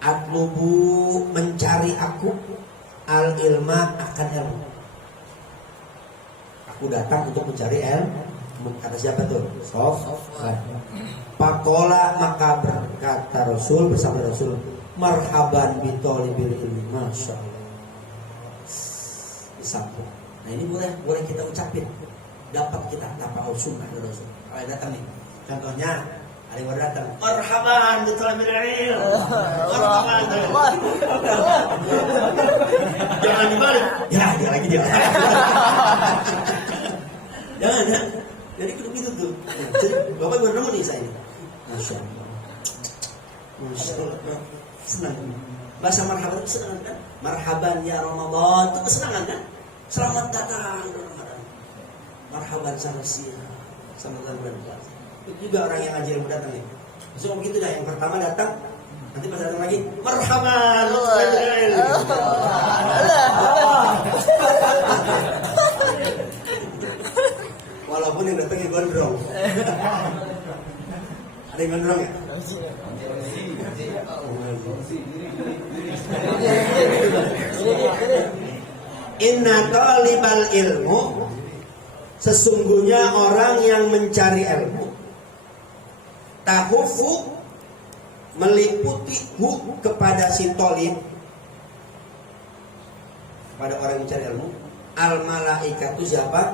atlubu mencari aku, al ilma akan ilmu. Aku datang untuk mencari ilmu. Kata siapa tuh? Sofwan. Pakola, maka berkata Rasul, bersama Rasul, marhaban bitolibil ilmi. Masya Allah. Disambung. Nah ini boleh kita ucapin. Dapat kita tapau sunnah dari Rasul. Kalau datang nih, contohnya ada yang datang, marhaban bitolibil ilmi. Marhaban. Jangan dibalik. Ya dia lagi dia. Jangan ya. Jadi gitu tuh. Jadi Bapak baru nemu nih saya ini. Masya Allah. Masya Allah. Senang. Bahasa marhaban itu senang kan? Marhaban ya Ramadan itu kesenangan kan? Selamat datang Ramadan. Marhaban sahasia. Selamat bulan puasa. Itu juga orang yang ngaji ilmu datang nih. So begitu dah, yang pertama datang, nanti pas datang lagi marhaban. Walaupun yang datangnya gondrong. Ada yang gondrong ya? Inna talibal ilmu, sesungguhnya orang yang mencari ilmu, tahufu meliputi hu kepada si talib, kepada orang yang mencari ilmu, al malaikatu siapa?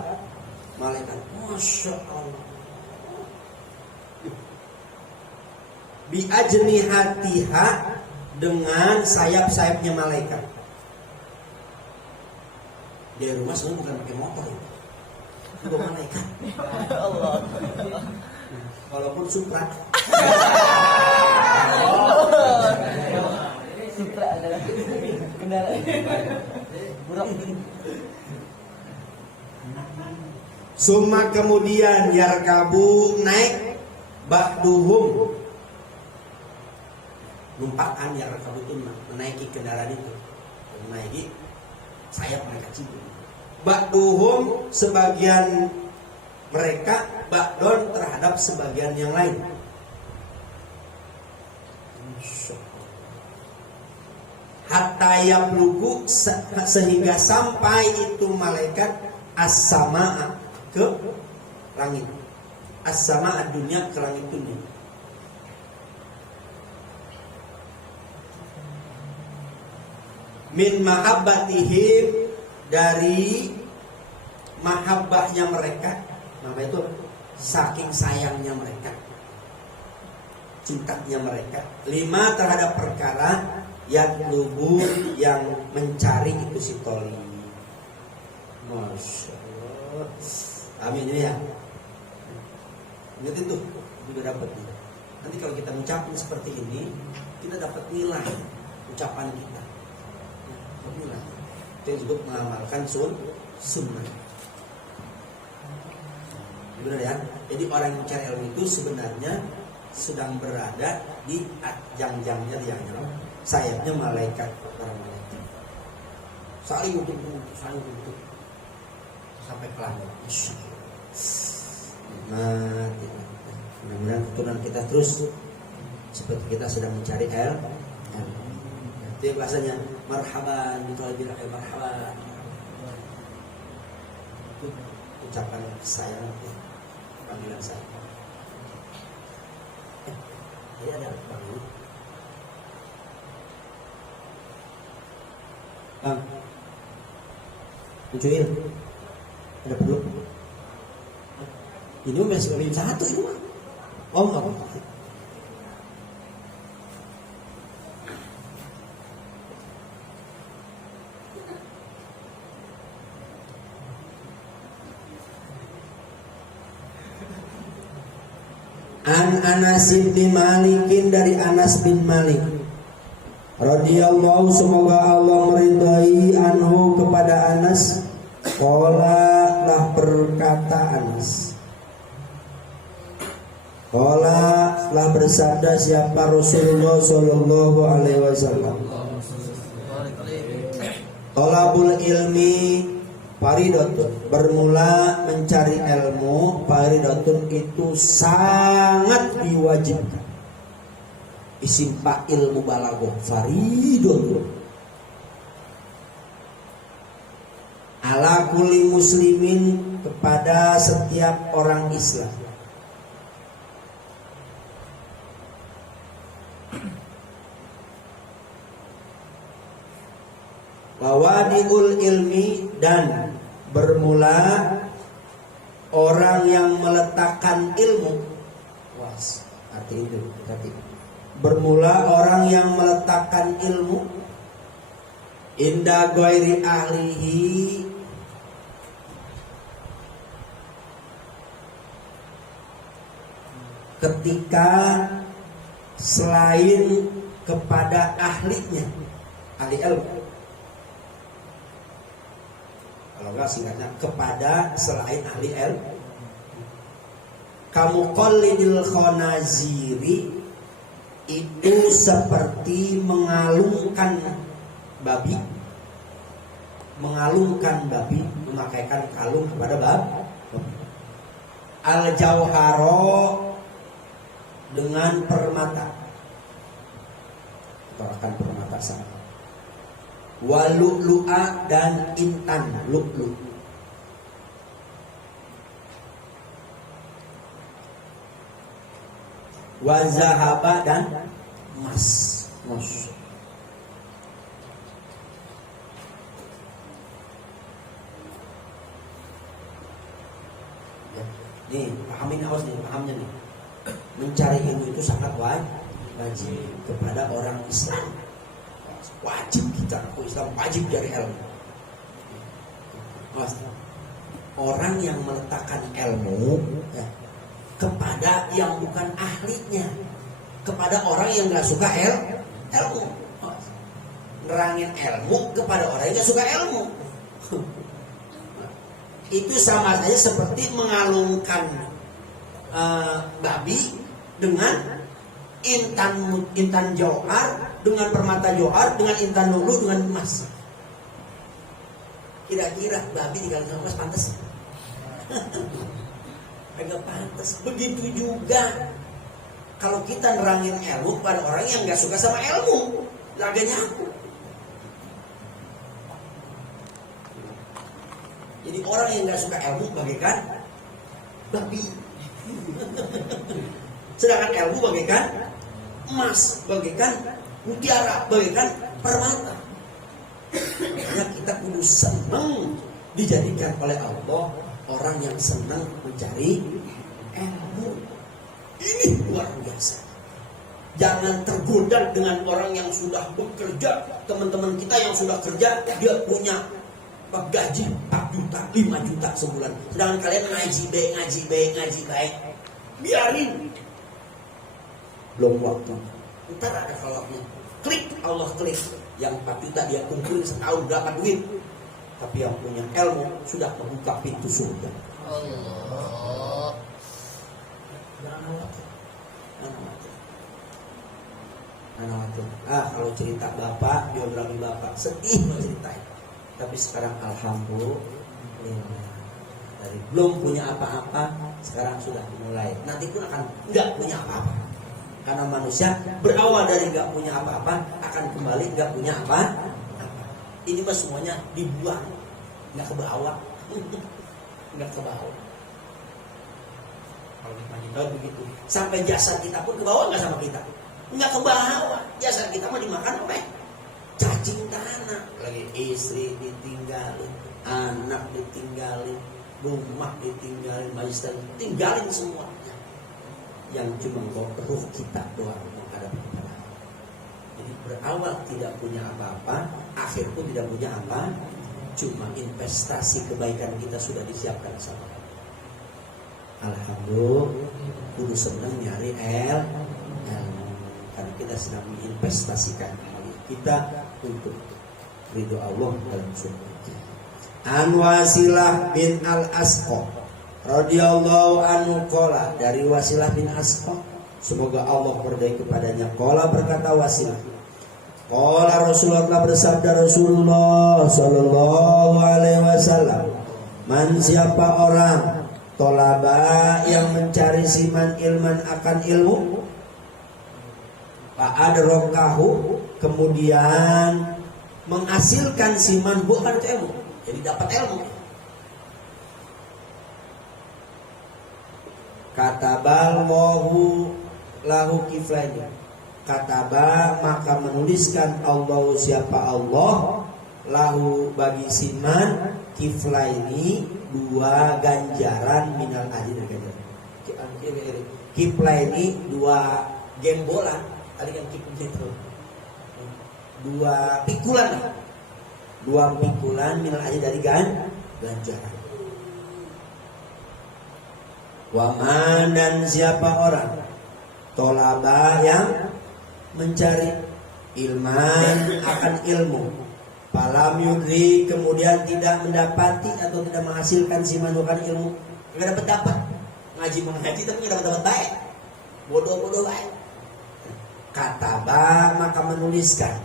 Malaikat. Masya Allah. Bi ajnihatiha, dengan sayap-sayapnya malaikat. Di rumah sebenarnya bukan pakai motor itu. Itu malaikat. Allah. Walaupun Supra. Supra adalah kendaraan. Buruk. Summa kemudian yarkabu naik ba'duhum, numpahkan yarkabu itu menaiki kendaraan itu, menaiki sayap mereka cipu. Ba'duhum sebagian mereka, ba'don terhadap sebagian yang lain. Hatta yablugu, sehingga sampai itu malaikat as-sama'a, ke langit. As-sama ad-dunya, ke langit dunia. Min mahabbatihim, dari mahabbahnya mereka. Nama itu saking sayangnya mereka, cintanya mereka. Lima terhadap perkara yatlubu, yang mencari itu si toli. Masya Allah. Amin ya. Ingat itu juga dapat. Nanti kalau kita mengucapkan seperti ini, kita dapat nilai ucapan kita. Nilai. Itu yang disebut mengamalkan sunnah. Benar ya? Jadi orang yang mencari ilmu itu sebenarnya sedang berada di jang-jangnya yang sayapnya malaikat, para malaikat. Saling untuk sampai ke langit. Mati. Mudah-mudahan keturunan kita terus seperti kita sedang mencari ilmu. Itu bahasanya marhaban di qalbi marhaban. Itu ucapan saya, panggilan saya. Ini ada panggilan. Bang, Cuil, ada perlu? Ini masih lebih satu ini mah. Oh nggak apa-apa. An Anas bin Malikin, dari Anas bin Malik radhiyallahu, semoga Allah meridhai, anhu, kepada Anas, qala, lah berkata Anas, qala, lah bersabda siapa Rasulullah sallallahu alaihi wasallam, thalabul ilmi faridatun, bermula mencari ilmu, faridatun itu sangat diwajibkan. Isim fa'il mubalaghah, faridatun, ala kulli muslimin, kepada setiap orang Islam. Wawadiul ilmi, dan bermula orang yang meletakkan ilmu. Was, arti itu tadi. Bermula orang yang meletakkan ilmu inda ghairi ahlihi, ketika selain kepada ahlinya, ahli ilmu. Kalau enggak singkatnya kepada selain ahli ilmu. Kamu qallidil khonaziri, itu seperti mengalungkan babi, memakaikan kalung kepada babi. Al jauharo, dengan permata, tolakan permata sama. Walu'lu'a, dan intan lu'lu. Wazahaba, dan emas. Ya. Nih, pahamin awas nih, pahamnya nih. Mencari ilmu itu sangat wajib kepada orang Islam. Wajib kita, aku Islam wajib cari ilmu. Orang yang meletakkan ilmu ya, kepada yang bukan ahlinya, kepada orang yang nggak suka ilmu, nerangin ilmu kepada orang yang nggak suka ilmu, itu sama saja seperti mengalungkan babi dengan intan jauhar, dengan permata jauhar, dengan intan lulu, dengan emas. Kira-kira babi dikalungkan emas pantas? Agak pantas. Begitu juga kalau kita nerangin ilmu pada orang yang nggak suka sama ilmu, laganya aku. Jadi orang yang nggak suka ilmu bagaikan babi. Sedangkan ilmu bagaikan emas, bagaikan mutiara, bagaikan permata. Makanya kita kudu senang dijadikan oleh Allah orang yang senang mencari ilmu. Ini luar biasa. Jangan tergoda dengan orang yang sudah bekerja. Teman-teman kita yang sudah kerja, dia punya gaji 4 juta, 5 juta sebulan. Sedangkan kalian ngaji baik. biarin. Belum waktu. Ntar ada koloknya. Klik, Allah klik. Yang 4 juta dia kumpulin setahun berapa duit. Tapi yang punya ilmu sudah membuka pintu surga. Allah. Kalau cerita bapak, biografi bapak sedih mau ceritain. Tapi sekarang alhamdulillah, dari belum punya apa-apa, sekarang sudah mulai. Nanti pun akan nggak punya apa-apa. Karena manusia berawal dari nggak punya apa-apa, akan kembali nggak punya apa-apa. Ini mah semuanya dibuang, nggak ke bawah, nggak ke bawah. Kalau kita begitu, sampai jasad kita pun ke bawah nggak sama kita, nggak ke bawah. Jasad kita mah dimakan apa? Cacing tanah. Lagi istri ditinggalin, anak ditinggalin, rumah ditinggalin, majikan ditinggalin semuanya. Yang cuma ruh kita doang menghadapi kepada Allah. Jadi berawal tidak punya apa-apa, akhir pun tidak punya apa, cuma investasi kebaikan kita sudah disiapkan sama Allah. Alhamdulillah, kudu senang nyari karena kita sedang menginvestasikan kita untuk ridho Allah dalam surga. An Wasilah bin Al-Asqa radhiyallahu anhu qala, dari Wasilah bin Asqa, semoga Allah berdaya kepadanya, qala berkata Wasilah, qala Rasulullah, bersabda Rasulullah sallallahu alaihi wasallam, man, siapa orang tolaba yang mencari siman ilman akan ilmu, fa'adrokahu, kemudian menghasilkan siman bukan itu ilmu, jadi dapat ilmu. Katabal wahu lahu kiflaini, kataba maka menuliskan Allah, siapa Allah, lahu bagi siman, kiflaini, 2 ganjaran minal ajri, dari ganjaran. Kiflaini 2 gembolan, tadi kan kiflaini itu 2 pikulan lah, 2 pikulan minal ajri dari ganjaran. Waman, dan siapa orang tolaba yang mencari ilman akan ilmu, falam yudri, kemudian tidak mendapati atau tidak menghasilkan siman bukan ilmu, nggak dapat ngaji mengaji tapi nggak dapat baik, bodoh baik. Kataba maka menuliskan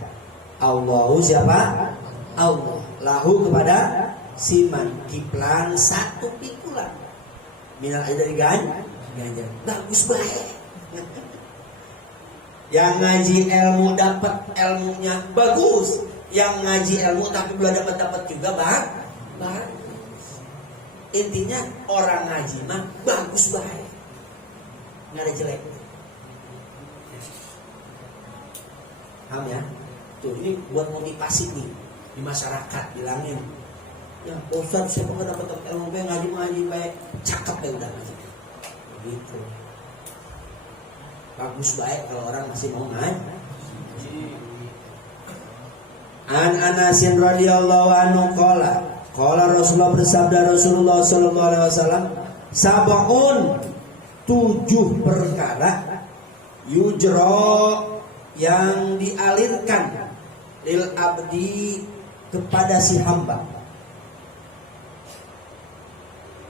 Allahu, siapa Allah, lahu kepada siman, kiplan 1 pikulan minal ajri dari ganjar, bagus baik. Yang ngaji ilmu dapat ilmunya bagus, yang ngaji ilmu tapi belum dapat juga bagus. Intinya orang ngaji mah bagus baik, nggak ada jelek. Paham ya? Tuh, ini buat motivasi nih di masyarakat, bilangin, ya Ustaz siapa nggak dapat ilmu baik, ngaji baik, cakep ya udah ngaji. Begitu. Bagus baik kalau orang masih mau ngaji. An Anasin radhiyallahu anhu qala Rasulullah, bersabda Rasulullah sallallahu alaihi wasallam, sab'un, 7 perkara, yujra, yang dialirkan, lil abdi, kepada si hamba,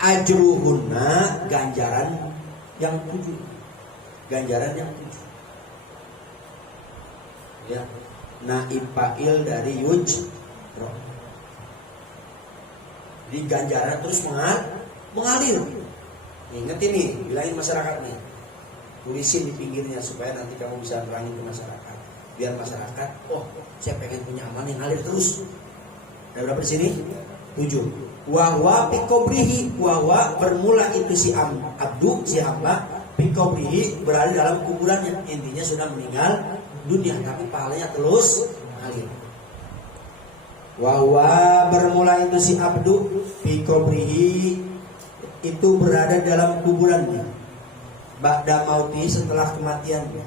ajruhunna, ganjaran yang 7, ganjaran yang 7 ya. Naib fa'il dari yujro, jadi ganjaran terus mengalir. Ingat ini, bilangin masyarakat nih, tulisin di pinggirnya supaya nanti kamu bisa terangin ke masyarakat, biar masyarakat, oh saya pengen punya amal yang ngalir terus. Ada berapa di sini? 7. Wahwa pikobrihi, wahwa bermula itu si abdu, si hamba, pikobrihi berada dalam kuburannya, intinya sudah meninggal dunia tapi pahalanya terus ngalir. Wahwa bermula itu si abdu, pikobrihi, itu berada dalam kuburannya, ba'da mauti, setelah kematiannya.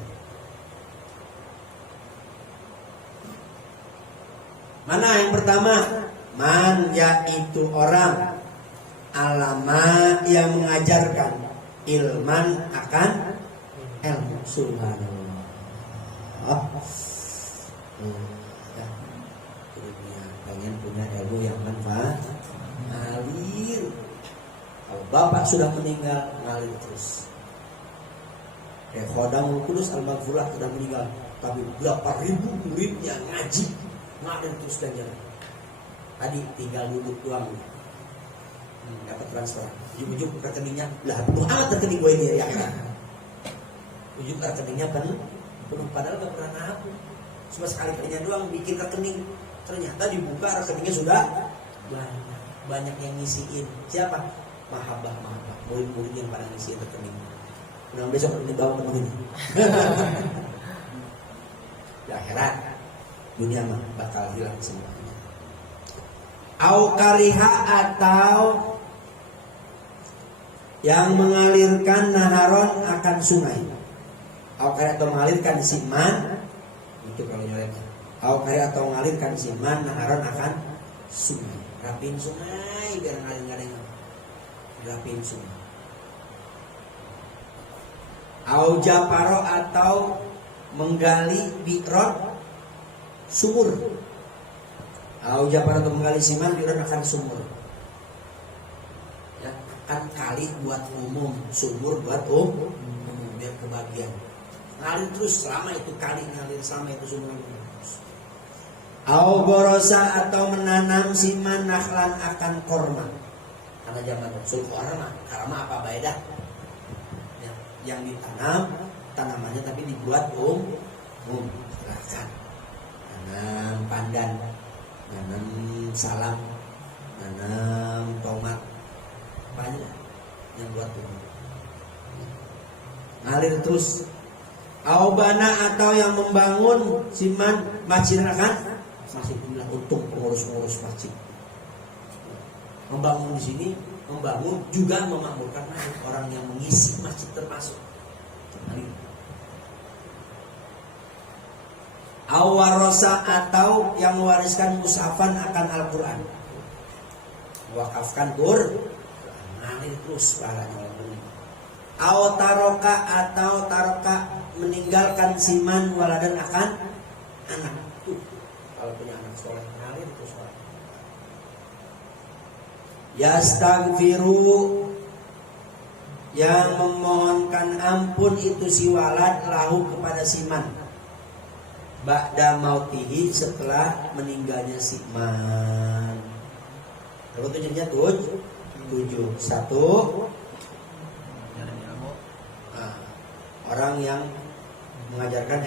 Mana yang pertama? Man, yaitu orang, alama, yang mengajarkan, ilman akan ilmu. Subhanallah. Ya. Jadi pengen punya ilmu yang manfaat, ngalir. Kalau bapak sudah meninggal, ngalir terus. Khodamul Qudus Al-Maghfurah sudah meninggal, tapi berapa ribu muridnya ngaji, ngalir terus dan jalan. Tadi tinggal duduk doang, dapat transfer. Ujung-ujung rekeningnya, lah penuh amat rekening gue ini ya kan. Ujung rekeningnya penuh, padahal gak pernah nabung. Cuma sekali-kalinya doang bikin rekening. Ternyata dibuka rekeningnya sudah banyak yang ngisiin. Siapa? Mahabbah, murid-murid yang pada ngisiin rekening. Nah besok ini bawa penuh ini. Di akhirat dunia mah bakal hilang semuanya. Au kariha atau yang mengalirkan naharon akan sungai. Au kariha atau mengalirkan siman itu kalau nyoleknya. Au kariha atau mengalirkan siman naharon akan sungai. Rapiin sungai biar ngalir-ngalir. Rapiin sungai. Au japaro atau menggali bi'ron sumur. Au japaro atau menggali siman bi'ron akan sumur. Ya, kan kali buat umum, sumur buat umum biar kebagian. Ngalir terus selama itu kali ngalir, selama itu sumur terus. Au borosa atau menanam siman nakhlan akan korma. Karena zaman Rasul korma apa baedah? Yang ditanam tanamannya tapi dibuat silahkan tanam pandan, tanam salam, tanam tomat, banyak yang buat ngalir terus. Aubana atau yang membangun siman masjid akan masih punya untung pengurus masjid. Membangun di sini, membangun juga memakmurkan orang yang mengisi masjid termasuk. Awarosa atau yang mewariskan mushafan akan Al-Quran, wakafkan Quran, ngalir terus pahalanya. Taroka atau taroka meninggalkan siman waladan akan anak. Kalau punya anak soleh ngalir terus. Yastaghfiru yang memohonkan ampun itu si walad lahu kepada siman ba'da mautihi setelah meninggalnya siman. Kalau tujuannya tujuh. Satu, orang yang mengajarkan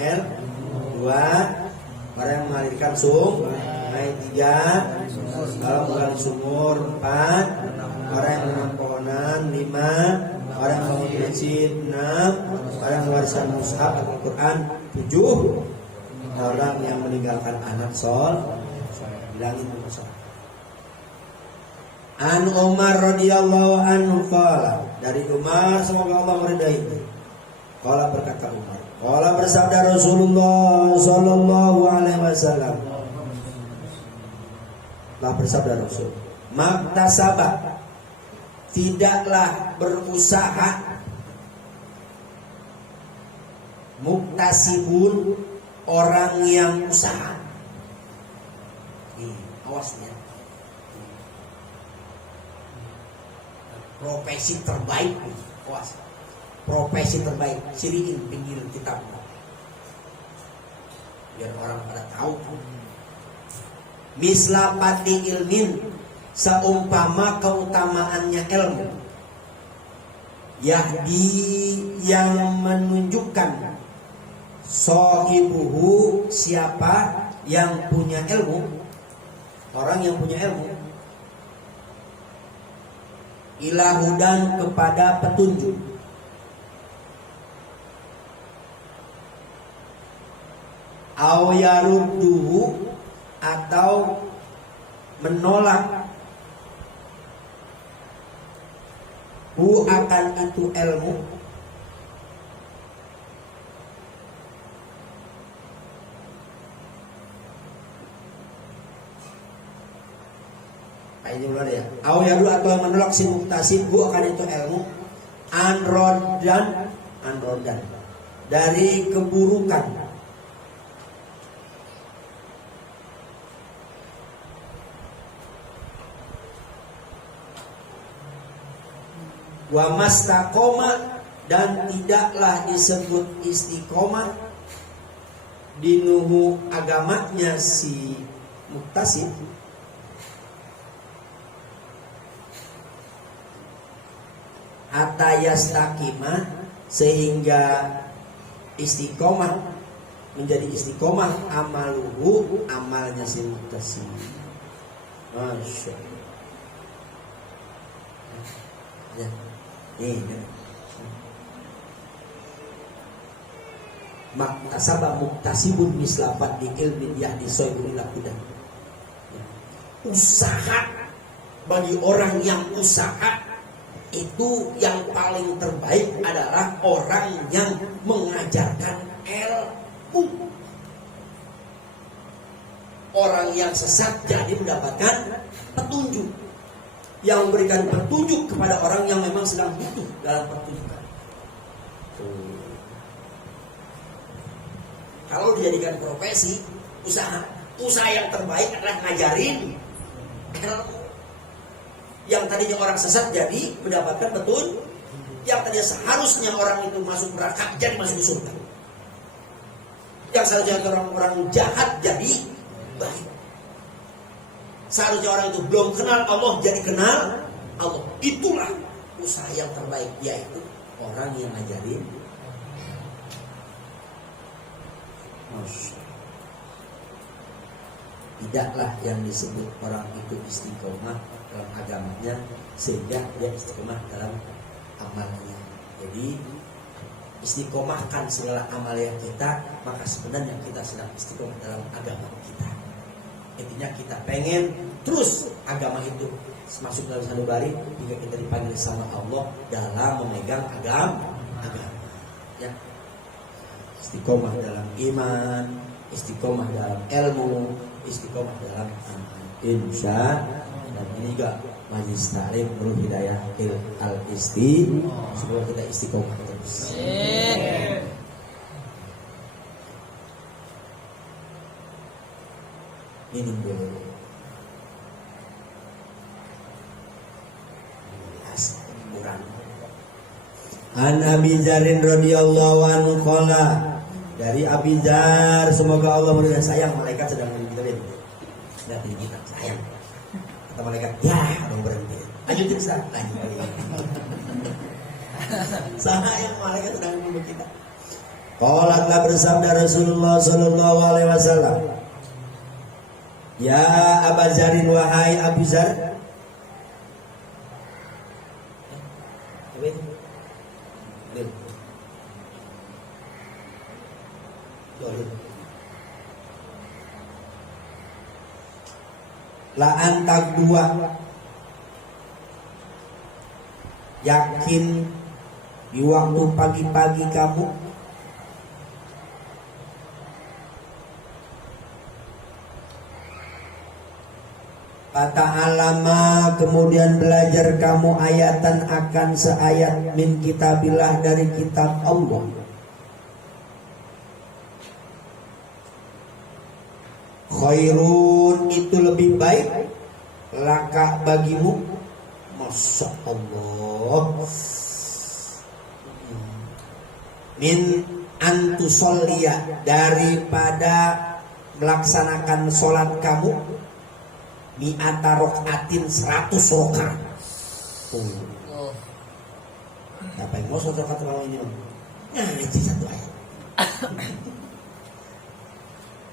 dua, orang yang mengalirkan tiga, kalau menggali sumur, 4, orang yang menanam pohonan, 5, orang yang membangun masjid, 6, orang yang mewariskan mushaf Al-Quran, 7, orang yang meninggalkan anak bilangin mushaf. An Umar radhiyallahu anhu qala, dari Umar semoga Allah meridai. Qala berkata Umar, qala bersabda Rasulullah sallallahu alaihi wasallam. Telah bersabda Rasul, maktasaba, tidaklah berusaha, muktasibun, orang yang usaha. Awas ya. Profesi terbaik, awas. Profesi terbaik, siriin pinggir kitab. Biar orang pada tahu. Misla pati ilmin, seumpama keutamaannya ilmu. Yahdi yang menunjukkan, sohibuhu siapa yang punya ilmu, orang yang punya ilmu, ilahudan kepada petunjuk. Au yarudduhu atau menolak akan itu ilmu, ini mulai ya. Au yadu atau menolak si muktasib akan itu ilmu, Anrodan dari keburukan. Wa mastaqoma, dan tidaklah disebut istiqomah dinuhu agamanya si muktasib atayastakima, sehingga istiqomah menjadi istiqomah amaluhu, amalnya si muktasib. Masya Allah. Ya. Ini maktasaba muktasibun mislafat di ilmin yahdi soibun lakudan. Usaha bagi orang yang usaha itu yang paling terbaik adalah orang yang mengajarkan ilmu. Orang yang sesat jadi mendapatkan petunjuk. Yang memberikan petunjuk kepada orang yang memang sedang butuh dalam petunjukan. Kalau dijadikan profesi, usaha yang terbaik adalah ngajarin ilmu. Yang tadinya orang sesat jadi mendapatkan petunjuk. Yang tadinya seharusnya orang itu masuk neraka jadi masuk surga. Yang seharusnya orang-orang jahat jadi baik. Seharusnya orang itu belum kenal Allah jadi kenal Allah. Itulah usaha yang terbaik, yaitu orang yang ngajarin. Tidaklah yang disebut orang itu istiqomah dalam agamanya sehingga dia istiqomah dalam amalnya. Jadi istiqomahkan segala amalia kita, maka sebenarnya kita sedang istiqomah dalam agama kita. Intinya kita pengen terus agama itu masuk dalam sanubari hingga kita dipanggil sama Allah dalam memegang agama. Ya. Istiqomah dalam iman, istiqomah dalam ilmu, istiqomah dalam amal. Insya dan ini juga Majelis Ta'lim Nurul Hidayah Al-Isti, semoga kita istiqomah terus. Minum dulu. An Abi Dzarin radhiyallahu anhu qala, dari Abi Dzar, semoga Allah meridai, sayang malaikat sedang meridai kita. Lihat ini kita sayang. Kata malaikat, ya, ada berhenti. Lanjutin sah, lanjut lagi. Sayang malaikat sedang meridai kita. Qala telah bersabda Rasulullah sallallahu alaihi wasallam, ya Abu Dzarin, wahai Abu Dzar. La antak dua, yakin di waktu pagi-pagi kamu Fata'alama, kemudian belajar kamu ayatan akan seayat min kitabillah, dari kitab Allah. Khairun, itu lebih baik laka bagimu. Masya Allah. Min antusollia, daripada melaksanakan sholat kamu mi'ata rokaatin, 100 rokaat. Apa yang mau 100 rokaat kalau ini? Ngaji satu ayat.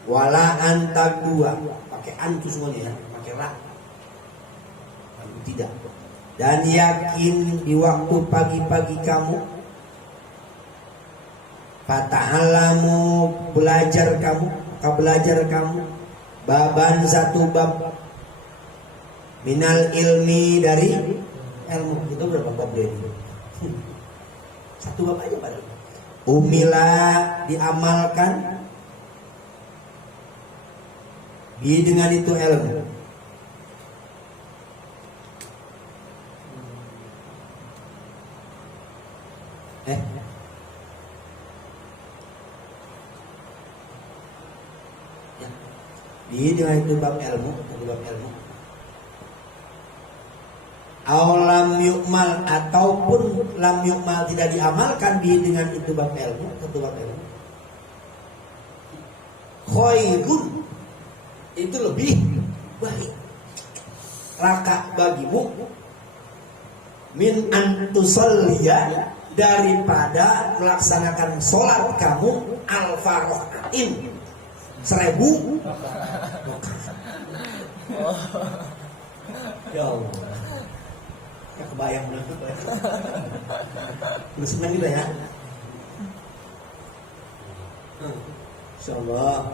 Wala antak dua, pakai antu semuanya ya, pakai ra. Tidak. Dan yakin di waktu pagi-pagi kamu fata'alamu, belajar kamu baban, satu bab minal ilmi, dari ilmu. Itu berapa bab ini? Satu bab aja padahal. Umila, diamalkan dengan itu ilmu. Ya. Di dengan itu bab ilmu. Lam yukmal ataupun lam yukmal tidak diamalkan dengan itu bab ilmu, khairun itu lebih baik laka bagimu min antusalliya daripada melaksanakan sholat kamu al-farokaatin 1000 ya Allah ya kebayang banget lu senang gitu ya insyaallah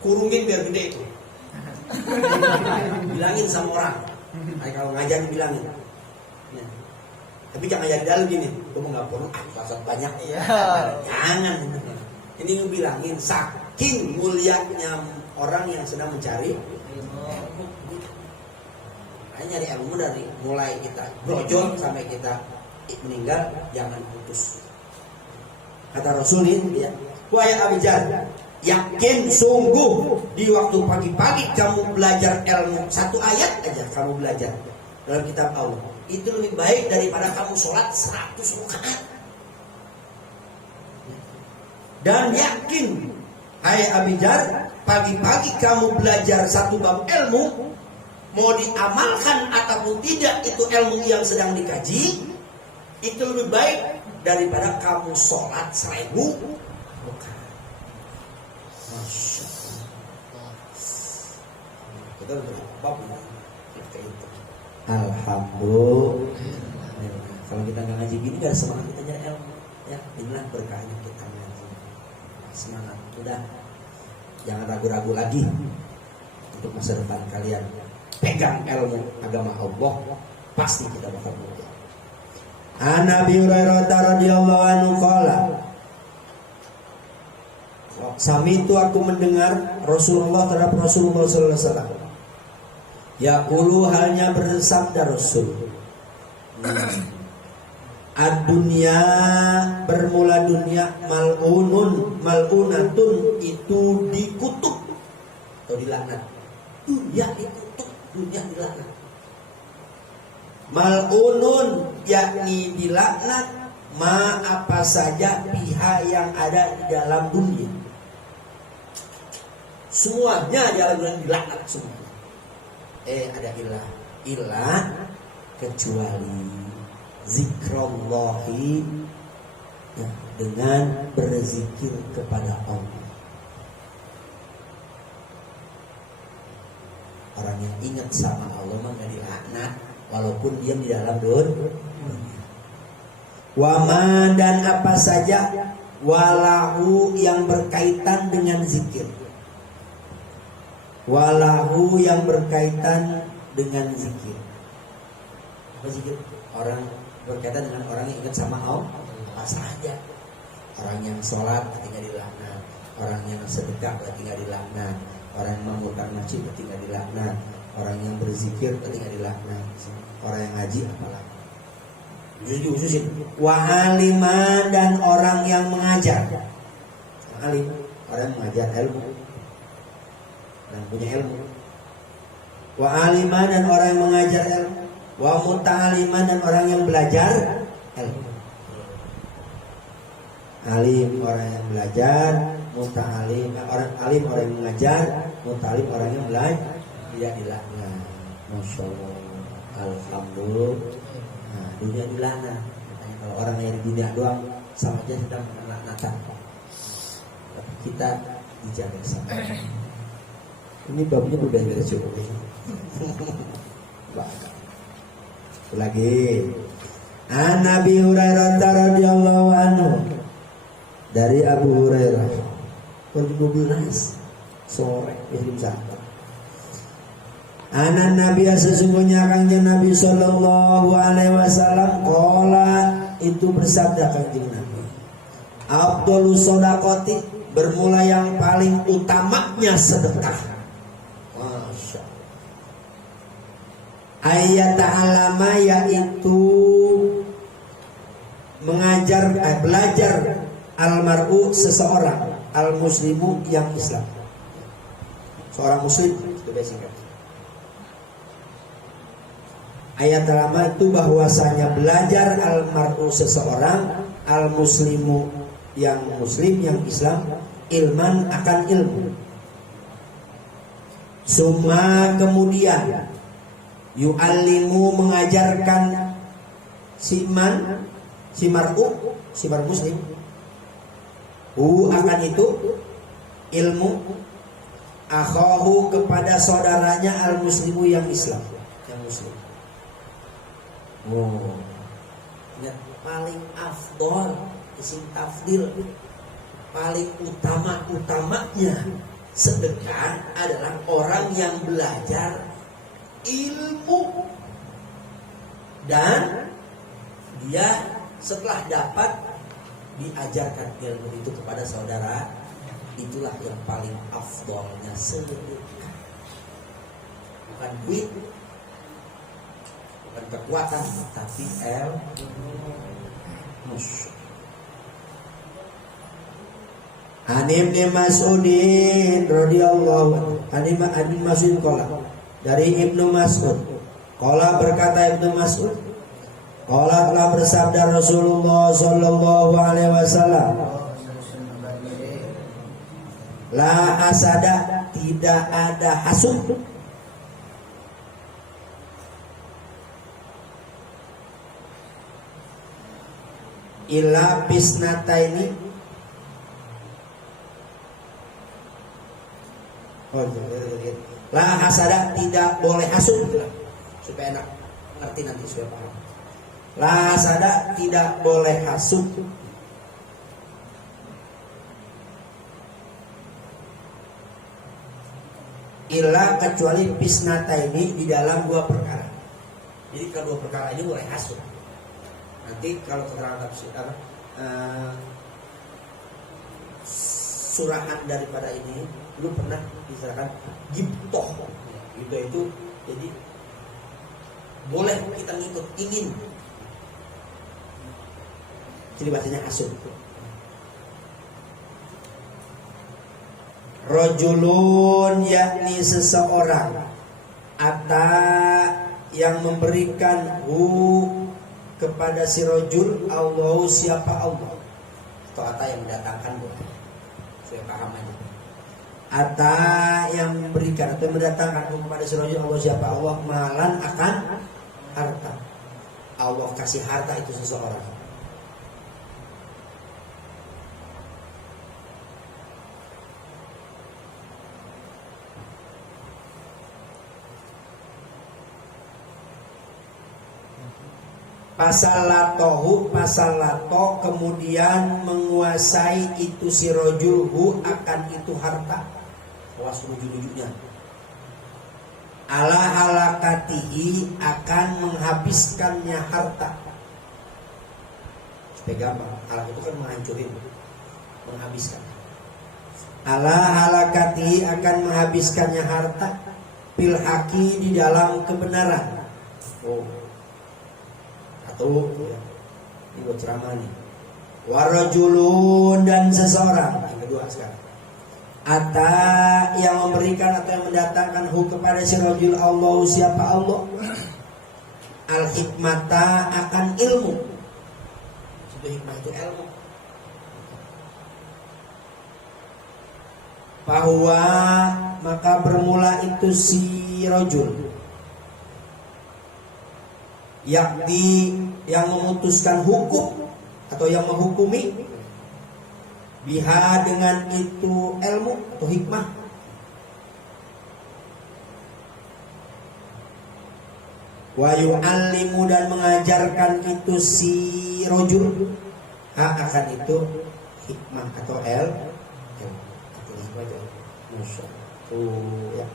kurungin biar gede itu bilangin sama orang kalau ngajar bilangin ya. Tapi jangan jadi dalam gini kamu nggak perlu pasal banyak ya. Jangan ini ngebilangin saking mulianya orang yang sedang mencari nyari ilmu dari mulai kita brojol sampai kita meninggal jangan putus. Kata Rasul ini ya, wahai Abu Jar, yakin sungguh di waktu pagi-pagi kamu belajar ilmu 1 ayat aja kamu belajar dalam kitab Allah itu lebih baik daripada kamu sholat 100 rakaat. Dan yakin, hai Abu Jar, pagi-pagi kamu belajar 1 bab ilmu mau diamalkan ataupun tidak itu ilmu yang sedang dikaji itu lebih baik daripada kamu sholat 1000 rakaat. Masya Allah. Kita berapa kayak itu. Alhamdulillah. Kalau kita nggak ngaji gini nggak ada semangat kita nyari ilmu. Ya inilah berkahnya kita ngaji. Semangat. Udah. Jangan ragu-ragu lagi untuk masa depan kalian. Pegang ilmu agama Allah pasti kita bakal mulia. An Abi Hurairah radhiyallahu anhu qala Sami itu aku mendengar Rasulullah terhadap Rasulullah sallallahu alaihi wasallam yaqulu halnya bersabda Rasul ad-dunya bermula dunia mal'unatun itu dikutuk atau dilaknat. Dunia dikutuk, dunia dilaknat. Mal'unun yakni dilaknat ma apa saja pihak yang ada di dalam dunia. Semuanya dalam dunia dilaknat semua. Ada ilah kecuali zikrullahi ya, dengan berzikir kepada Allah. Orang yang ingat sama Allah mah gak dilaknat walaupun diam di dalam dunia. Wama dan apa saja walahu yang berkaitan dengan zikir. Walahu yang berkaitan dengan zikir. Apa zikir? Orang berkaitan dengan orang yang ingat sama Allah. Apa saja. Orang yang sholat ketika dilaknat, orang yang sedekah ketika dilaknat, orang yang memutar masjid ketika dilaknat, orang yang berzikir ketika dilaknat, orang yang ngaji apalagi. Khususin wa aliman dan orang yang mengajar. Alim, orang yang mengajar ilmu. Orang punya ilmu. Wa aliman dan orang yang mengajar ilmu. Wa muta'aliman dan orang yang belajar ilmu. Alim orang yang belajar, muta'alim orang alim orang yang mengajar, muta'alim orang yang belajar. Tidak dilaknat. Masya Allah. Alhamdulillah. Nah, dunia dilaknat. Makanya kalau orang yang di dunia doang sama aja sedang melaknatan. Tapi kita dijaga sama. Ini babnya udah nggak cukup. Lagi. An Nabi Hurairah radhiyallahu anhu. Dari Abu Hurairah. Jam 12 sore jam 1. Anan Nabi sesungguhnya kanjeng Nabi sallallahu alaihi wasallam qala itu bersabda kanjeng Nabi. Afdhalus shadaqati bermula yang paling utamanya sedekah. Masya Allah. Ayat ta'alama yaitu mengajar belajar almar'u seseorang, al muslimu yang Islam, seorang muslim itu basicnya. Ayat lama itu bahwasanya belajar almar'u seseorang, al muslimu yang muslim yang Islam, ilman akan ilmu. Summa kemudian yu'allimu mengajarkan si mar'u muslim akan itu ilmu akhahu kepada saudaranya al muslimu yang Islam, yang muslim. Yang paling afdol, isim tafdil, paling utamanya sedekah adalah orang yang belajar ilmu dan dia setelah dapat diajarkan ilmu itu kepada saudara. Itulah yang paling afdolnya sedekah, bukan duit, bukan kekuatan, tapi ilmu. An Ibnu Mas'udin radhiyallahu anhu Mas'ud qala, dari Ibnu Mas'ud qala, berkata Ibnu Mas'ud, qala telah bersabda Rasulullah sallallahu alaihi wasallam, la hasada, tidak ada hasud illa bisnataini, la hasada, tidak boleh hasud, supaya enak ngerti nanti supaya paham. La hasada, tidak boleh hasud illa, kecuali bisnata ini di dalam dua perkara. Jadi kalau dua perkara ini boleh hasud. Nanti kalau keterangan tafsir surahan daripada ini dulu pernah diserahkan gibtoh. Gibtoh itu jadi boleh kita ngikut, ingin. Jadi bahasanya hasud. Rajulun, yakni seseorang, ata yang memberikan kepada si rajul, Allah, siapa Allah, Atau ata yang mendatangkan, boleh. Saya paham aja. Ata yang memberikan atau mendatangkan kepada si rajul, Allah, siapa Allah, malan akan harta. Allah kasih harta itu seseorang. Pasal lato, kemudian menguasai itu si rajul akan itu harta, Awas rujuk-rujuknya. ala halakatihi, akan menghabiskannya harta. Supaya gampang, halak itu kan menghancurin, menghabiskan. Ala halakatihi, akan menghabiskannya harta, fil haqi, di dalam kebenaran. Atau ya, ini buat ceramah nih. Warajulun, dan seseorang, Yang kedua sekarang. ata yang memberikan atau yang mendatangkan kepada si rajul, Allah, siapa Allah, al hikmata, akan ilmu. Itu hikmah itu ilmu. Bahwa maka bermula itu si rajul, yakni yang memutuskan hukum atau yang menghukumi, biha, dengan itu ilmu atau hikmah, wa yu'allimu, dan mengajarkan itu si rajul akan itu hikmah atau ilmu. Ya.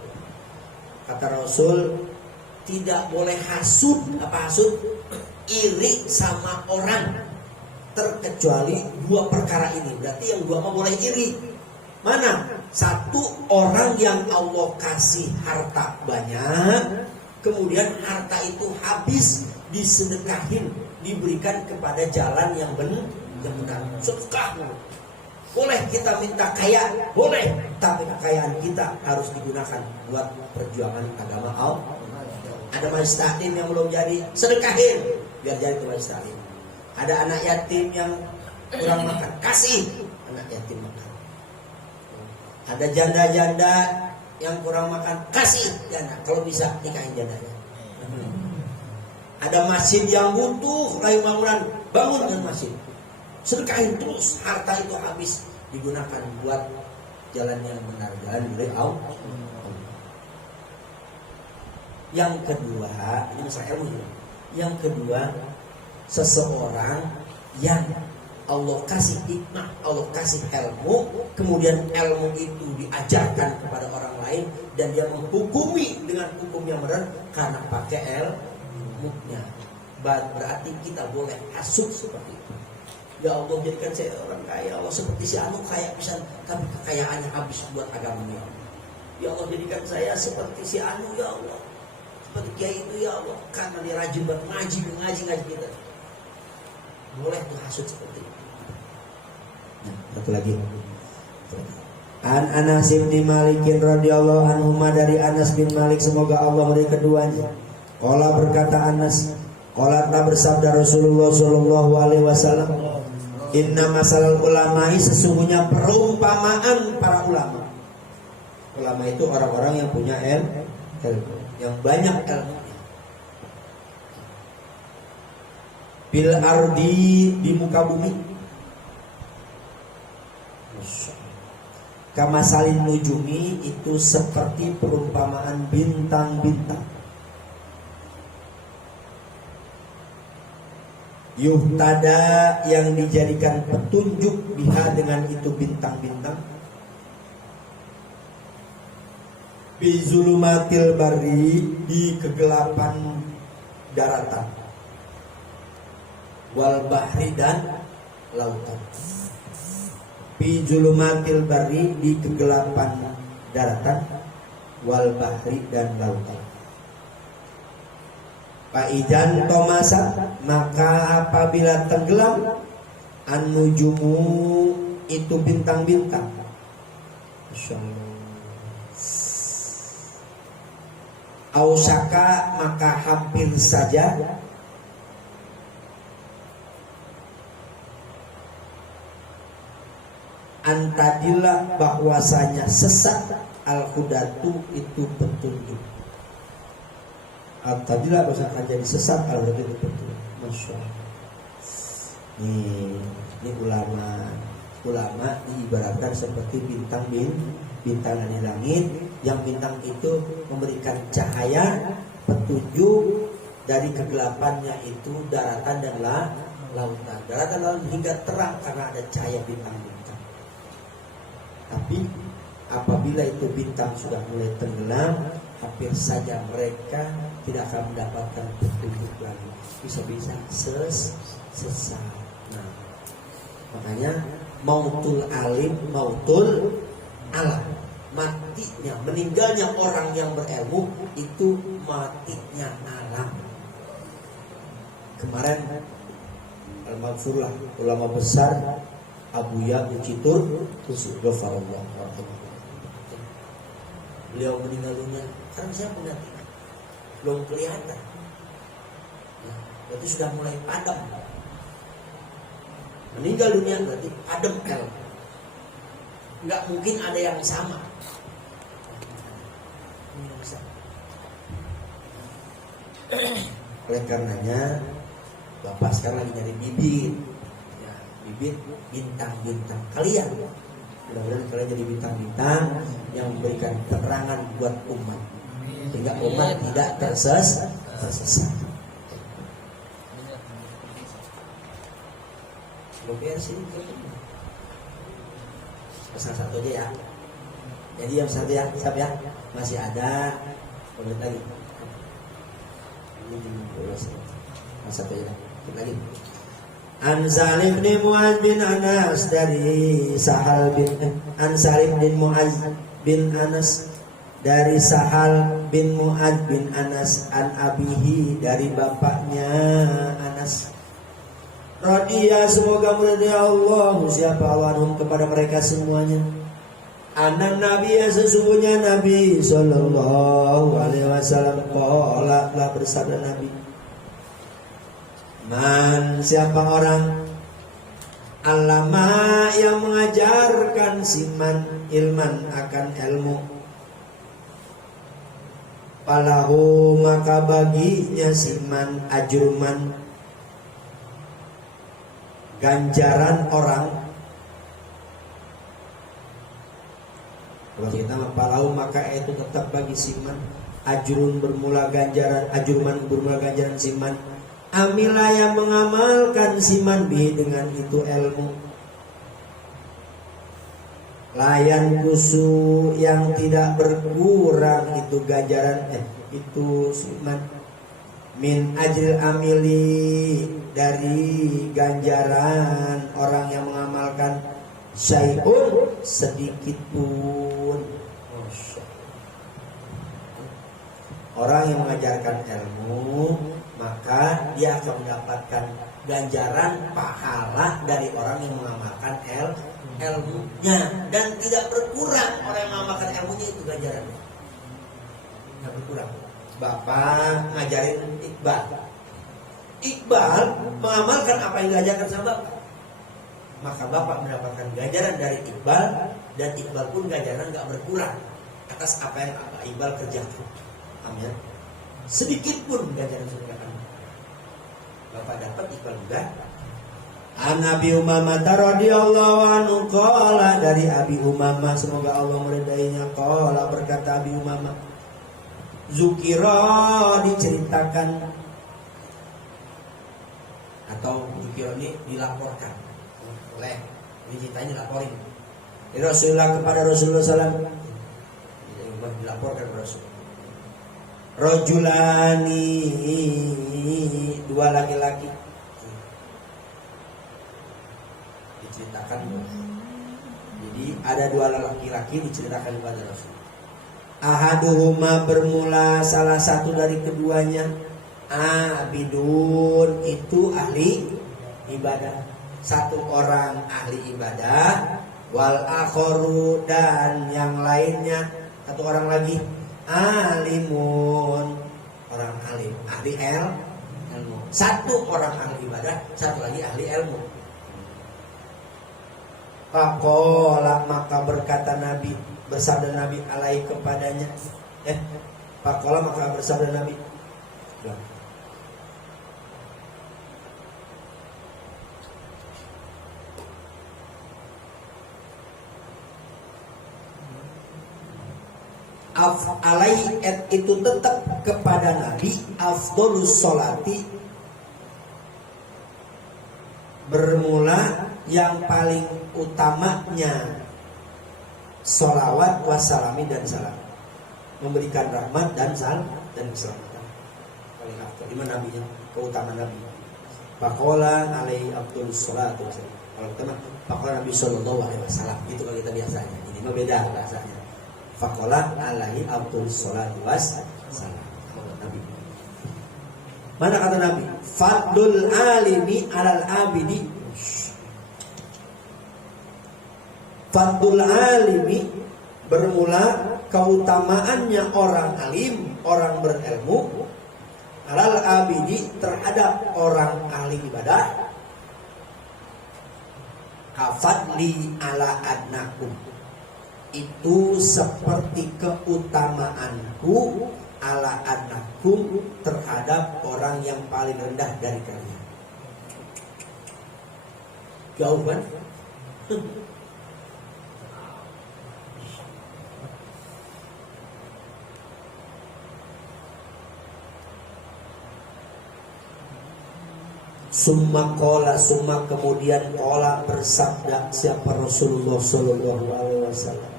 Kata Rasul, tidak boleh hasud. Apa hasud? Iri sama orang, terkecuali dua perkara ini. Berarti yang dua mah boleh iri. Mana? Satu, orang yang Allah kasih harta banyak, kemudian harta itu habis disedekahin diberikan kepada jalan yang benar. Sedekah boleh kita minta kaya, boleh, tapi kekayaan kita harus digunakan buat perjuangan agama Allah. Ada majelis taklim yang belum jadi, sedekahin biar jadi majelis taklim. Ada anak yatim yang kurang makan, kasih anak yatim makan. Ada janda-janda yang kurang makan, kasih janda. Kalau bisa nikahin jandanya. Ada masjid yang butuh kayu bangunan, bangunkan masjid. Sedekahin terus, harta itu habis digunakan buat jalan yang benar, jalan dari Allah. Yang kedua, ini masalah ilmu. Yang kedua, seseorang yang Allah kasih hikmah, Allah kasih ilmu, kemudian ilmu itu diajarkan kepada orang lain dan dia menghukumi dengan hukum yang benar karena pakai ilmunya. Berarti kita boleh hasud seperti itu. Ya Allah, jadikan saya orang kaya. Allah, seperti si anu kaya pisan, tapi kekayaannya habis buat agamanya. Ya Allah, jadikan saya seperti si anu, ya Allah, seperti kiai itu, ya Allah, karena dia rajin buat ngaji kita. Boleh tuh hasud seperti itu. Satu lagi. An Anas bin Malik radhiyallahu anhu, dari Anas bin Malik, semoga Allah meridai keduanya. Qala, berkata Anas, qala, ta bersabda Rasulullah sallallahu alaihi wasallam, inna masalal ulama'i, sesungguhnya perumpamaan para ulama. Ulama itu orang-orang yang punya ilmu, yang banyak ilmu. Bil ardi, di muka bumi. Kamasalin nujumi, itu seperti perumpamaan bintang-bintang. Yuhtada, yang dijadikan petunjuk, biha, dengan itu bintang-bintang. Bizulumatil bari, di kegelapan daratan. Wal bahri, dan lautan. Bizulumatil bari, di kegelapan daratan. Wal bahri, dan lautan. Faidan tomasa, maka apabila tenggelam, an-nujumu, itu bintang-bintang. Ausaka, maka hampir saja antadillah, bahwasanya sesat, al-hudatu, itu petunjuk. Antadillah, bahwasanya akan jadi sesat, al-hudatu, itu petunjuk. Masya Allah. Ini ulama diibaratkan seperti bintang di langit, yang bintang itu memberikan cahaya, petunjuk dari kegelapannya itu daratan dan lautan. Daratan laut hingga terang karena ada cahaya bintang-bintang. Tapi apabila itu bintang sudah mulai tenggelam, hampir saja mereka tidak akan mendapatkan petunjuk lagi. Bisa-bisa sesat. Nah, makanya mautul alim, mautul alam, matinya, meninggalnya orang yang berilmu itu matinya alam. Kemarin al-maghfurlah, ulama besar Abu Ya Ucitur Ghafarullah, beliau meninggal dunia karena saya menggantikan, belum kelihatan, berarti sudah mulai padam. Meninggal dunia berarti padam ilmu. Nggak mungkin ada yang sama. Oleh karenanya Bapak sekarang lagi nyari bibit, ya, bibit bintang-bintang kalian. Mudah-mudahan kalian jadi bintang-bintang yang memberikan penerangan buat umat, sehingga umat tidak tersesat. Beres ini pesan satu aja ya. Jadi yang satu ya, siap ya. Masih ada menit lagi. Ini satu ya. Lagi. An Salim bin Mu'adz bin Anas, dari Sahal bin An Salim bin Mu'adz bin Anas, dari Sahal bin Mu'adz bin Anas, an abihi, dari bapaknya Anas, Radiyah semoga meridai Allah siapa Allah anhum kepada mereka semuanya. Anan Nabi sesungguhnya Nabi sallallahu alaihi wasallam qala telah bersabda Nabi. Man siapa orang alama yang mengajarkan siman ilman akan ilmu, falahu maka baginya siman ajruman ganjaran orang. Kalau kita falahu maka itu tetap bagi siman ajrun bermula ganjaran, ajruman bermula ganjaran siman amila yang mengamalkan siman bi dengan itu ilmu, layan kusu yang tidak berkurang itu ganjaran itu siman min ajril amili dari ganjaran orang yang mengamalkan syai'un sedikit pun. Orang yang mengajarkan ilmu maka dia akan mendapatkan ganjaran pahala dari orang yang mengamalkan ilmunya dan tidak berkurang. Orang yang mengamalkan ilmunya itu ganjarannya tidak berkurang. Bapak ngajarin Iqbal mengamalkan apa yang diajarkan sama Bapak, maka Bapak mendapatkan ganjaran dari Iqbal dan Iqbal pun ganjaran gak berkurang atas apa yang Iqbal kerjakan. Amin. Sedikit pun ganjaran surga Bapak dapat, Iqbal juga. An Abi Umamah radhiyallahu anhu qala dari Abi Umamah semoga Allah meridainya qala berkata Abi Umamah zukira diceritakan atau zukira ini dilaporkan oleh ini ceritanya dilaporin Rasulullah kepada Rasulullah SAW dilaporkan kepada Rasul rojulani dua laki-laki diceritakan. Jadi ada dua laki-laki diceritakan kepada Rasul. Ahaduhuma bermula salah satu dari keduanya abidun itu ahli ibadah, satu orang ahli ibadah, wal akharu dan yang lainnya satu orang lagi alimun orang alim ahli ilmu. Satu orang ahli ibadah, satu lagi ahli ilmu. Faqala maka berkata Nabi, bersabda Nabi alaihi kepadanya. Faqala maka bersabda Nabi. Alaihi itu tetap kepada Nabi afdolus sholati bermula yang paling utamanya sholawat wassalami dan salam, memberikan rahmat dan salam dan keselamatan. Paling afdol di mana nabinya, keutamaan Nabi. Faqala alaihi afdolus sholati wassalam. Kalau teman faqala Nabi sallallahu alaihi wasallam itu kalau kita biasanya. Ini mah beda bahasanya. Faqala alaihi afdolus sholati wassalam. Nabi. Mana kata Nabi? Fadlul alimi alal abidi. Fadlul alimi bermula keutamaannya orang alim, orang berilmu, alal abidi terhadap orang ahli ibadah. Kafadli ala adnakum. Itu seperti keutamaanku ala adnakum terhadap orang yang paling rendah dari kalian. Jauh kan? Summa kemudian kola bersabda siapa Rasulullah Sallallahu Alaihi Wasallam.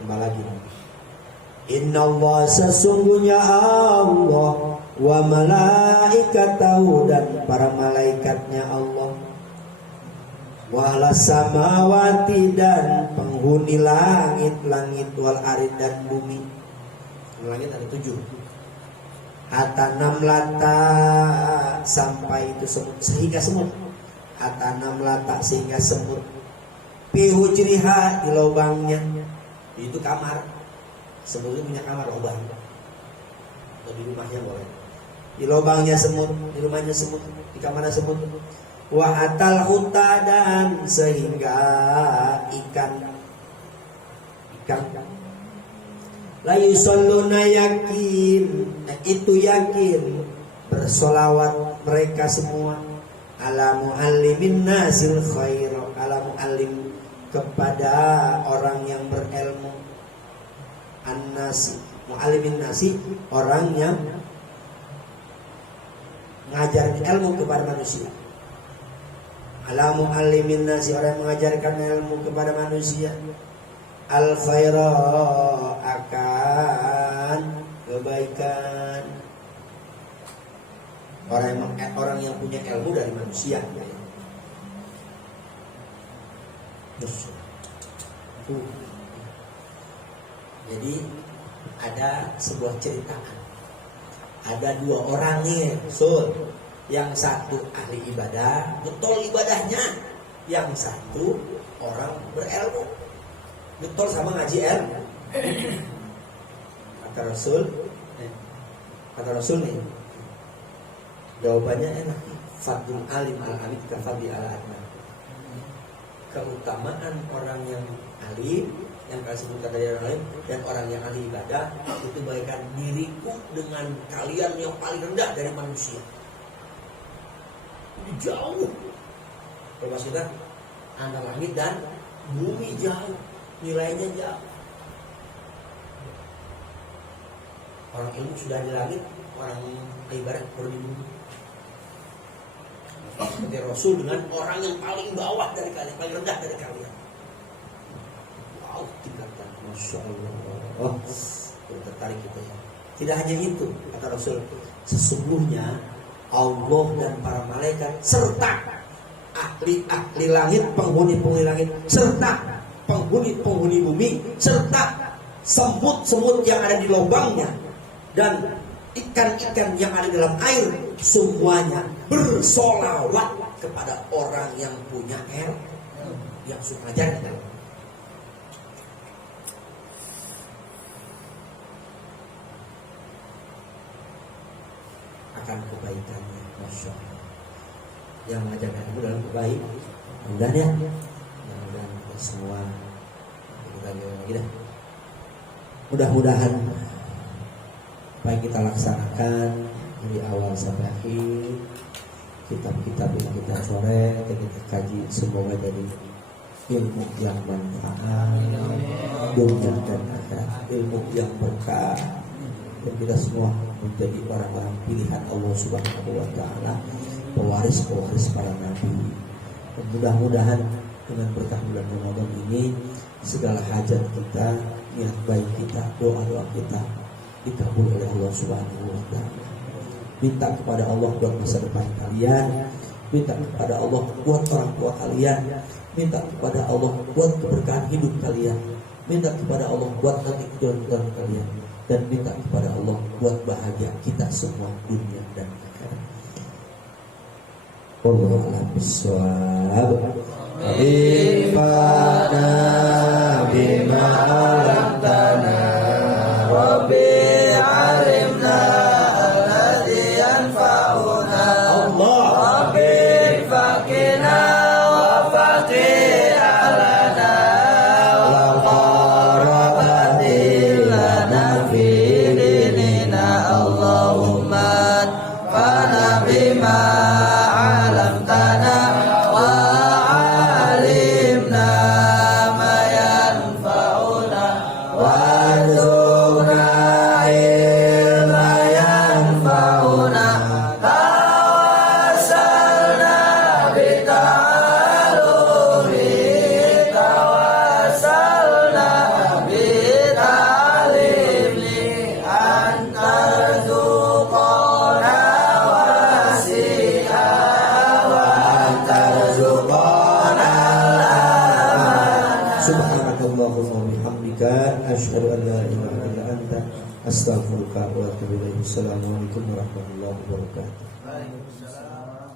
Kembali lagi. Inna Allah sesungguhnya Allah wa malaikatahu dan para malaikatnya Allah, wala samawati dan penghuni langit wal arid dan bumi. Langit ada 7. Atanam lata sampai itu semut sehingga semut. Atanam lata sehingga semut. Pihujriha di lubangnya. Itu kamar. Semut itu punya kamar lubang. Atau di rumahnya boleh. Di lubangnya semut, di rumahnya semut, di kamarnya semut. Wa atal huta dan sehingga ikan la yusalluna yakin, itu yakin bersolawat mereka semua ala muallimin nasil khair, ala muallim kepada orang yang berilmu, an-nasi muallimin nasi orang yang mengajarkan ilmu kepada manusia, ala muallimin nasi orang yang mengajarkan ilmu kepada manusia, al khaira akan kebaikan, orang yang punya ilmu dari manusia. Jadi ada sebuah ceritaan, ada dua orang nih, yang satu ahli ibadah, betul ibadahnya, yang satu orang berilmu, betul sama ngaji ilmu. Kata Rasul nih, jawabannya enak. Fadlul alim al amid kafadli al adnan. Keutamaan orang yang alim, yang kasih sebutkan dari orang lain, dan orang yang ahli ibadah itu bagaikan diriku dengan kalian yang paling rendah dari manusia. Ini jauh. Kalau maksudnya antara langit dan bumi jauh, nilainya jauh. Orang ilmu sudah di langit, orang ibadah baru di bumi. Seperti Rasul dengan orang yang paling bawah dari kalian, paling rendah dari kalian. Wow, tingkatan, masya Allah. Tertarik kita ya. Tidak hanya itu, kata Rasul, sesungguhnya Allah dan para malaikat serta ahli langit, penghuni langit, serta penghuni bumi, serta semut-semut yang ada di lubangnya, dan ikan-ikan yang ada dalam air, semuanya bersolawat kepada orang yang punya ilmu, yang suka ngajar. Akan kebaikannya, masya Allah. Yang mengajarkan itu dalam kebaikan, mudah ya, mudah-mudahan kita semua kita lagi dah. Mudah-mudahan apa yang kita laksanakan dari awal sampai akhir, kitab-kitab yang kita coret, yang kita kaji, semoga jadi ilmu yang manfaat, dunia dan akhirat, ilmu yang berkah, dan kita semua menjadi orang-orang pilihan Allah Subhanahu wa Ta'ala, pewaris para nabi. Dan mudah-mudahan dengan berkah bulan Ramadan ini, segala hajat kita, niat baik kita, doa-doa kita dikabul oleh Allah Subhanahu wa Ta'ala. Minta kepada Allah buat masa depan kalian, minta kepada Allah buat orang tua kalian, minta kepada Allah buat keberkahan hidup kalian, minta kepada Allah buat nanti kejujuran kalian, dan minta kepada Allah buat bahagia kita semua dunia dan akhirat. Wallahu a'lam bishawab. Ifana bima alamtana Rabbi alimna alladhi yanfa'una Allah Rabbi faqina wa faqih alana wa qarabatil lana fi dinina Allahumma fana bima alamtana wa alimna ma yanfa'una warzuqna ilma yanfa'una tawassalna bita'alumi tawassalna bita'alimli antarzuqana wasi'a wa antarzuqana subhanakallahumma wa bihamdika asyhadu an la ilaha illa anta Astaghfirullah wa atubu ilaih. Assalamualaikum warahmatullahi wabarakatuh. Waalaikumsalam.